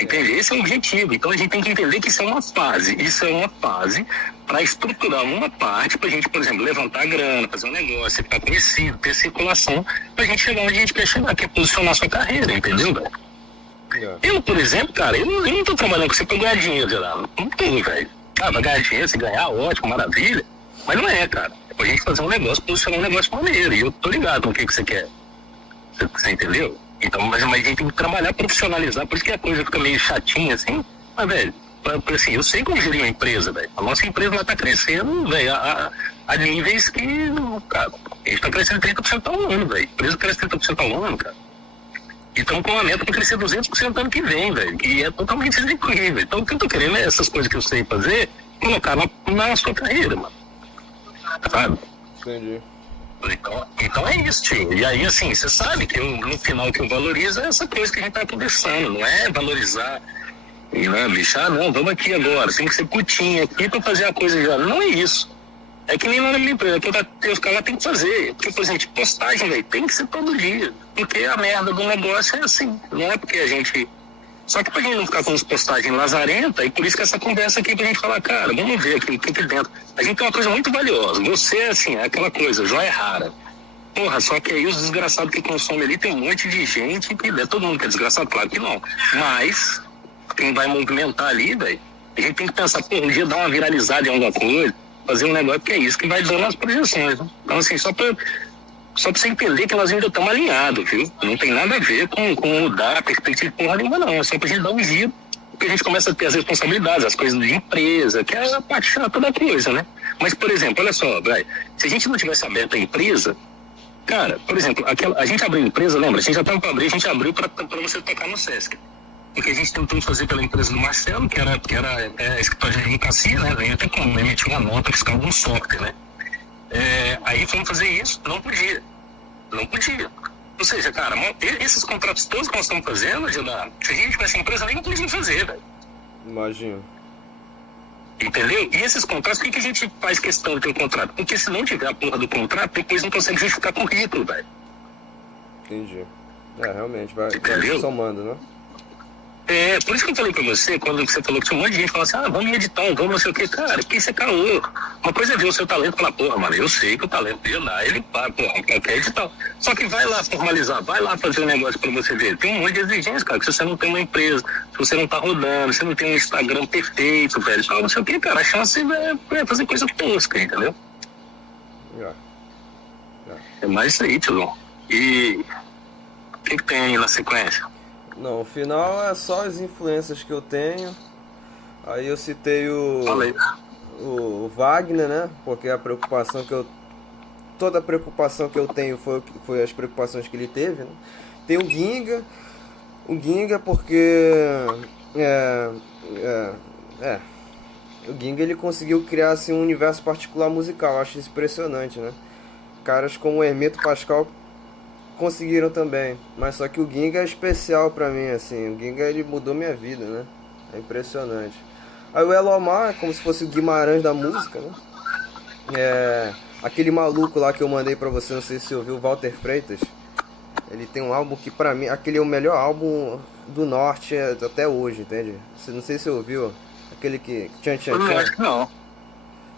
Entende? Esse é o objetivo. Então a gente tem que entender que isso é uma fase. Isso é uma fase para estruturar uma parte, pra gente, por exemplo, levantar a grana, fazer um negócio, ficar conhecido, ter circulação, pra gente chegar onde a gente quer chegar, que é posicionar a sua carreira, entendeu, velho? Eu, por exemplo, cara, eu não tô trabalhando com você pra ganhar dinheiro, Geraldo. Não tem, velho. Vai ganhar dinheiro, se ganhar, ótimo, maravilha. Mas não é, cara. É pra gente fazer um negócio, posicionar um negócio maneiro. E eu tô ligado no que você quer. Você entendeu? Então, mas a gente tem que trabalhar, profissionalizar. Por isso que a coisa fica meio chatinha, assim. Mas, velho, assim, eu sei como gerir uma empresa, velho. A nossa empresa lá tá crescendo, velho, a níveis que, cara, a gente tá crescendo 30% ao ano, velho. A empresa cresce 30% ao ano, cara. E estamos com uma meta para crescer 200% ano que vem, velho. E é totalmente execuível. Então, o que eu tô querendo é essas coisas que eu sei fazer, colocar na sua carreira, mano. Sabe? Entendi. Então é isso, tio. E aí, assim, você sabe que no final que eu valorizo é essa coisa que a gente tá conversando. Não é valorizar e não é bicho, não, vamos aqui agora. Tem que ser putinha aqui pra fazer a coisa já. Não é isso. É que nem lá na minha empresa, que os caras têm que fazer. Porque, por exemplo, postagem, velho, tem que ser todo dia. Porque a merda do negócio é assim. Não é porque a gente... Só que pra gente não ficar com as postagens lazarentas, e por isso que essa conversa aqui pra gente falar, cara, vamos ver aqui o que dentro. A gente tem uma coisa muito valiosa. Você, assim, é aquela coisa, joia rara. Porra, só que aí os desgraçados que consomem ali, tem um monte de gente que... Todo mundo que é desgraçado, claro que não. Mas, quem vai movimentar ali, velho, a gente tem que pensar, pô, um dia dar uma viralizada em alguma coisa, fazer um negócio que é isso que vai dando as projeções, né? Então, assim, só pra você entender que nós ainda estamos alinhados, viu? Não tem nada a ver com mudar a perspectiva de porra nenhuma, não. É só pra gente dar um giro, porque a gente começa a ter as responsabilidades, as coisas de empresa, que é a parte chata da coisa, né? Mas, por exemplo, olha só, Bray, se a gente não tivesse aberto a empresa, cara, por exemplo, a gente abriu a empresa, lembra? A gente já estava para abrir, a gente abriu para você tocar no Sesc. Porque a gente tentou fazer pela empresa do Marcelo, que era escritório de advocacia, né? Nem até como emitir uma nota fiscal de um software, né? Aí fomos fazer isso, não podia. Ou seja, cara, esses contratos todos que nós estamos fazendo, Gilmar, se a gente tivesse empresa, nem podia fazer, velho. Imagino. Entendeu? E esses contratos, por que a gente faz questão de ter um contrato? Porque se não tiver a porra do contrato, depois não consegue justificar currículo, velho. Entendi. Realmente, vai Entendeu? somando, né? Por isso que eu falei pra você, quando você falou que tinha um monte de gente falando assim, vamos editar, vamos não sei o que, cara, porque isso é caô. Uma coisa é ver o seu talento e falar, porra, mano, eu sei que o talento dele lá, ele pá, porra, qualquer edital. Só que vai lá formalizar, vai lá fazer um negócio pra você ver. Tem um monte de exigências, cara, que se você não tem uma empresa, se você não tá rodando, se você não tem um Instagram perfeito, velho, só não sei o que, cara, a chance é fazer coisa tosca, entendeu? É mais isso aí, tiozão. E o que tem aí na sequência? Não, o final é só as influências que eu tenho. Aí eu citei o Wagner, né? Porque a preocupação que eu... Toda a preocupação que eu tenho foi as preocupações que ele teve, né? Tem o Ginga. O Ginga porque... O Ginga, ele conseguiu criar assim, um universo particular musical. Eu acho isso impressionante, né? Caras como o Hermeto Pascoal conseguiram também, mas só que o Ginga é especial pra mim, assim, o Ginga, ele mudou minha vida, né? É impressionante. Aí o Elomar é como se fosse o Guimarães da música, né? Aquele maluco lá que eu mandei pra você, não sei se você ouviu, o Walter Freitas. Ele tem um álbum que pra mim, aquele é o melhor álbum do Norte até hoje, entende? Não sei se você ouviu, aquele que... Tchan, tchan, Eu tchan. acho que não.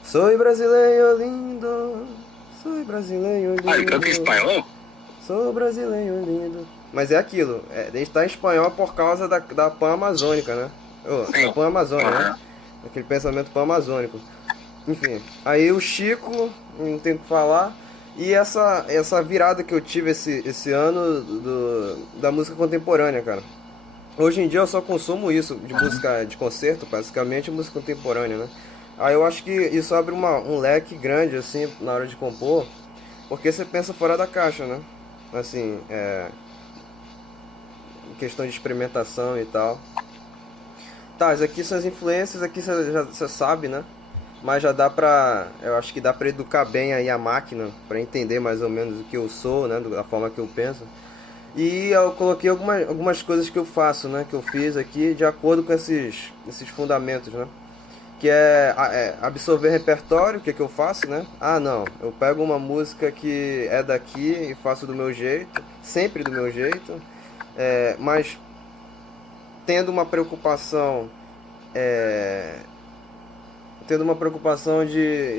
Sou brasileiro lindo, sou brasileiro lindo. Ele canta em espanhol? Sou brasileiro lindo. Mas é aquilo, a gente tá em espanhol por causa da Pan-Amazônica, né? Da Pan-Amazônia, né? Aquele pensamento pan-amazônico. Enfim, aí o Chico, não tem o que falar. E essa virada que eu tive esse ano da música contemporânea, cara. Hoje em dia eu só consumo isso, de música de concerto, basicamente, música contemporânea, né? Aí eu acho que isso abre um leque grande, assim, na hora de compor, porque você pensa fora da caixa, né? Assim, em questão de experimentação e tal. Tá, isso aqui são as influências, aqui você sabe, né? Mas já dá pra... Eu acho que dá pra educar bem aí a máquina, pra entender mais ou menos o que eu sou, né? Da forma que eu penso. E eu coloquei algumas coisas que eu faço, né? Que eu fiz aqui de acordo com esses fundamentos, né? Que é absorver repertório, o que eu faço, né? Ah, não, eu pego uma música que é daqui e faço do meu jeito, sempre do meu jeito, mas tendo uma preocupação,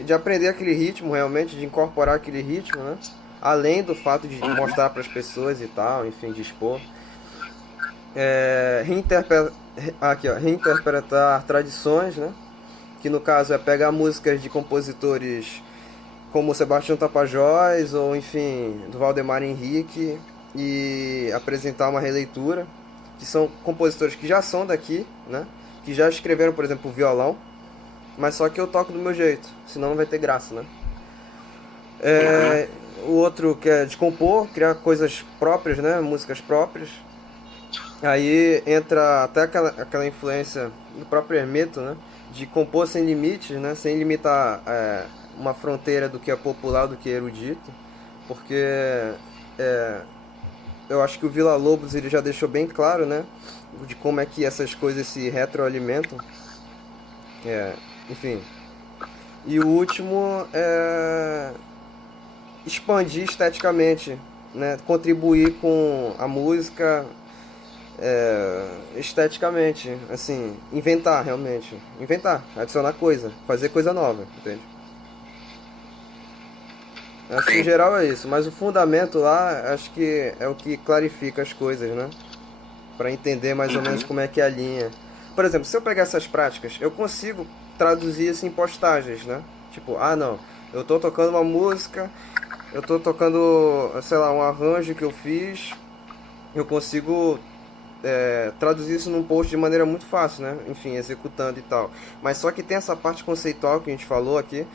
de aprender aquele ritmo realmente, de incorporar aquele ritmo, né? Além do fato de mostrar para as pessoas e tal, enfim, de expor. Reinterpretar tradições, né? Que no caso é pegar músicas de compositores como Sebastião Tapajós ou enfim do Valdemar Henrique e apresentar uma releitura, que são compositores que já são daqui, né? Que já escreveram, por exemplo, o violão, mas só que eu toco do meu jeito, senão não vai ter graça, né? O outro que é de compor, criar coisas próprias, né? Músicas próprias. Aí entra até aquela influência do próprio Hermeto, né? De compor sem limites, né? Sem limitar uma fronteira do que é popular, do que é erudito, porque eu acho que o Villa-Lobos ele já deixou bem claro, né? De como é que essas coisas se retroalimentam. Enfim. E o último é expandir esteticamente, né? Contribuir com a música esteticamente, assim, inventar realmente, adicionar coisa, fazer coisa nova, entende? Acho que em geral é isso, mas o fundamento lá, acho que é o que clarifica as coisas, né? Pra entender mais ou menos como é que é a linha. Por exemplo, se eu pegar essas práticas, eu consigo traduzir isso em postagens, né? Tipo, não, eu tô tocando uma música, eu tô tocando, sei lá, um arranjo que eu fiz, eu consigo traduzir isso num post de maneira muito fácil, né? Enfim, executando e tal. Mas só que tem essa parte conceitual que a gente falou aqui,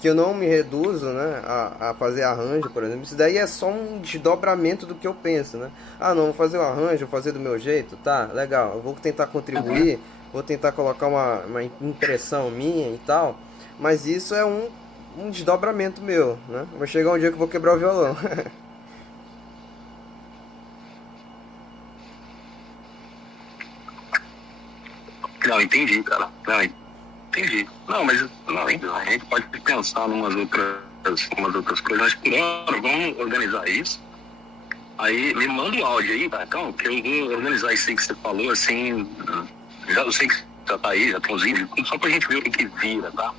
que eu não me reduzo, né, a fazer arranjo, por exemplo. Isso daí é só um desdobramento do que eu penso, né? Não, vou fazer o arranjo, vou fazer do meu jeito, tá, legal. Eu vou tentar contribuir, vou tentar colocar uma impressão minha e tal. Mas isso é um desdobramento meu, né? Vai chegar um dia que eu vou quebrar o violão. Não, entendi, cara. Não, entendi. Não, mas não, a gente pode pensar umas outras coisas, mas por hora, vamos organizar isso. Aí me manda o áudio aí, tá? Então, que eu vou organizar isso aí que você falou, assim. Eu sei que já tá aí, já tem os vídeos, só pra gente ver o que vira, tá?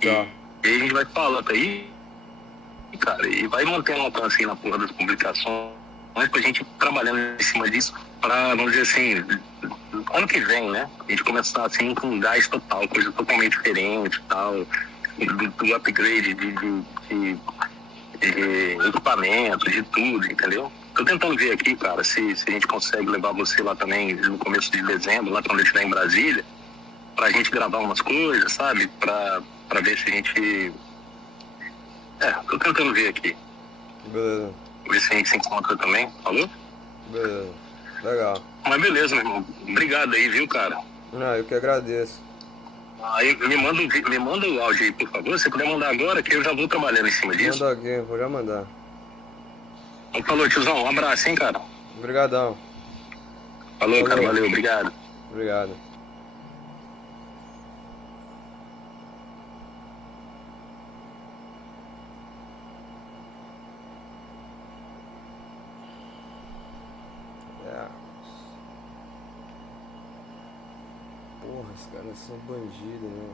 E, Tá. e aí a gente vai falando aí, cara, e vai mantendo uma assim na porra das publicações, pra gente ir trabalhando em cima disso, pra, vamos dizer assim, ano que vem, né? A gente começar assim com gás total, coisa totalmente diferente e tal, do upgrade de equipamento, de tudo, entendeu? Tô tentando ver aqui, cara, se a gente consegue levar você lá também no começo de dezembro, lá quando eu estiver em Brasília, pra gente gravar umas coisas, sabe? Pra ver se a gente... tô tentando ver aqui. Beleza. Ver se a gente se encontra também, falou? Beleza. Legal. Mas beleza, meu irmão. Obrigado aí, viu, cara? Ah, eu que agradeço. Aí me manda o áudio aí, por favor. Se puder mandar agora, que eu já vou trabalhando em cima disso. Manda aqui, vou já mandar. Então, falou, tiozão. Um abraço, hein, cara. Obrigadão. Falou, cara. Valeu. Obrigado. Obrigado. Porra, esse cara é um bandido, né?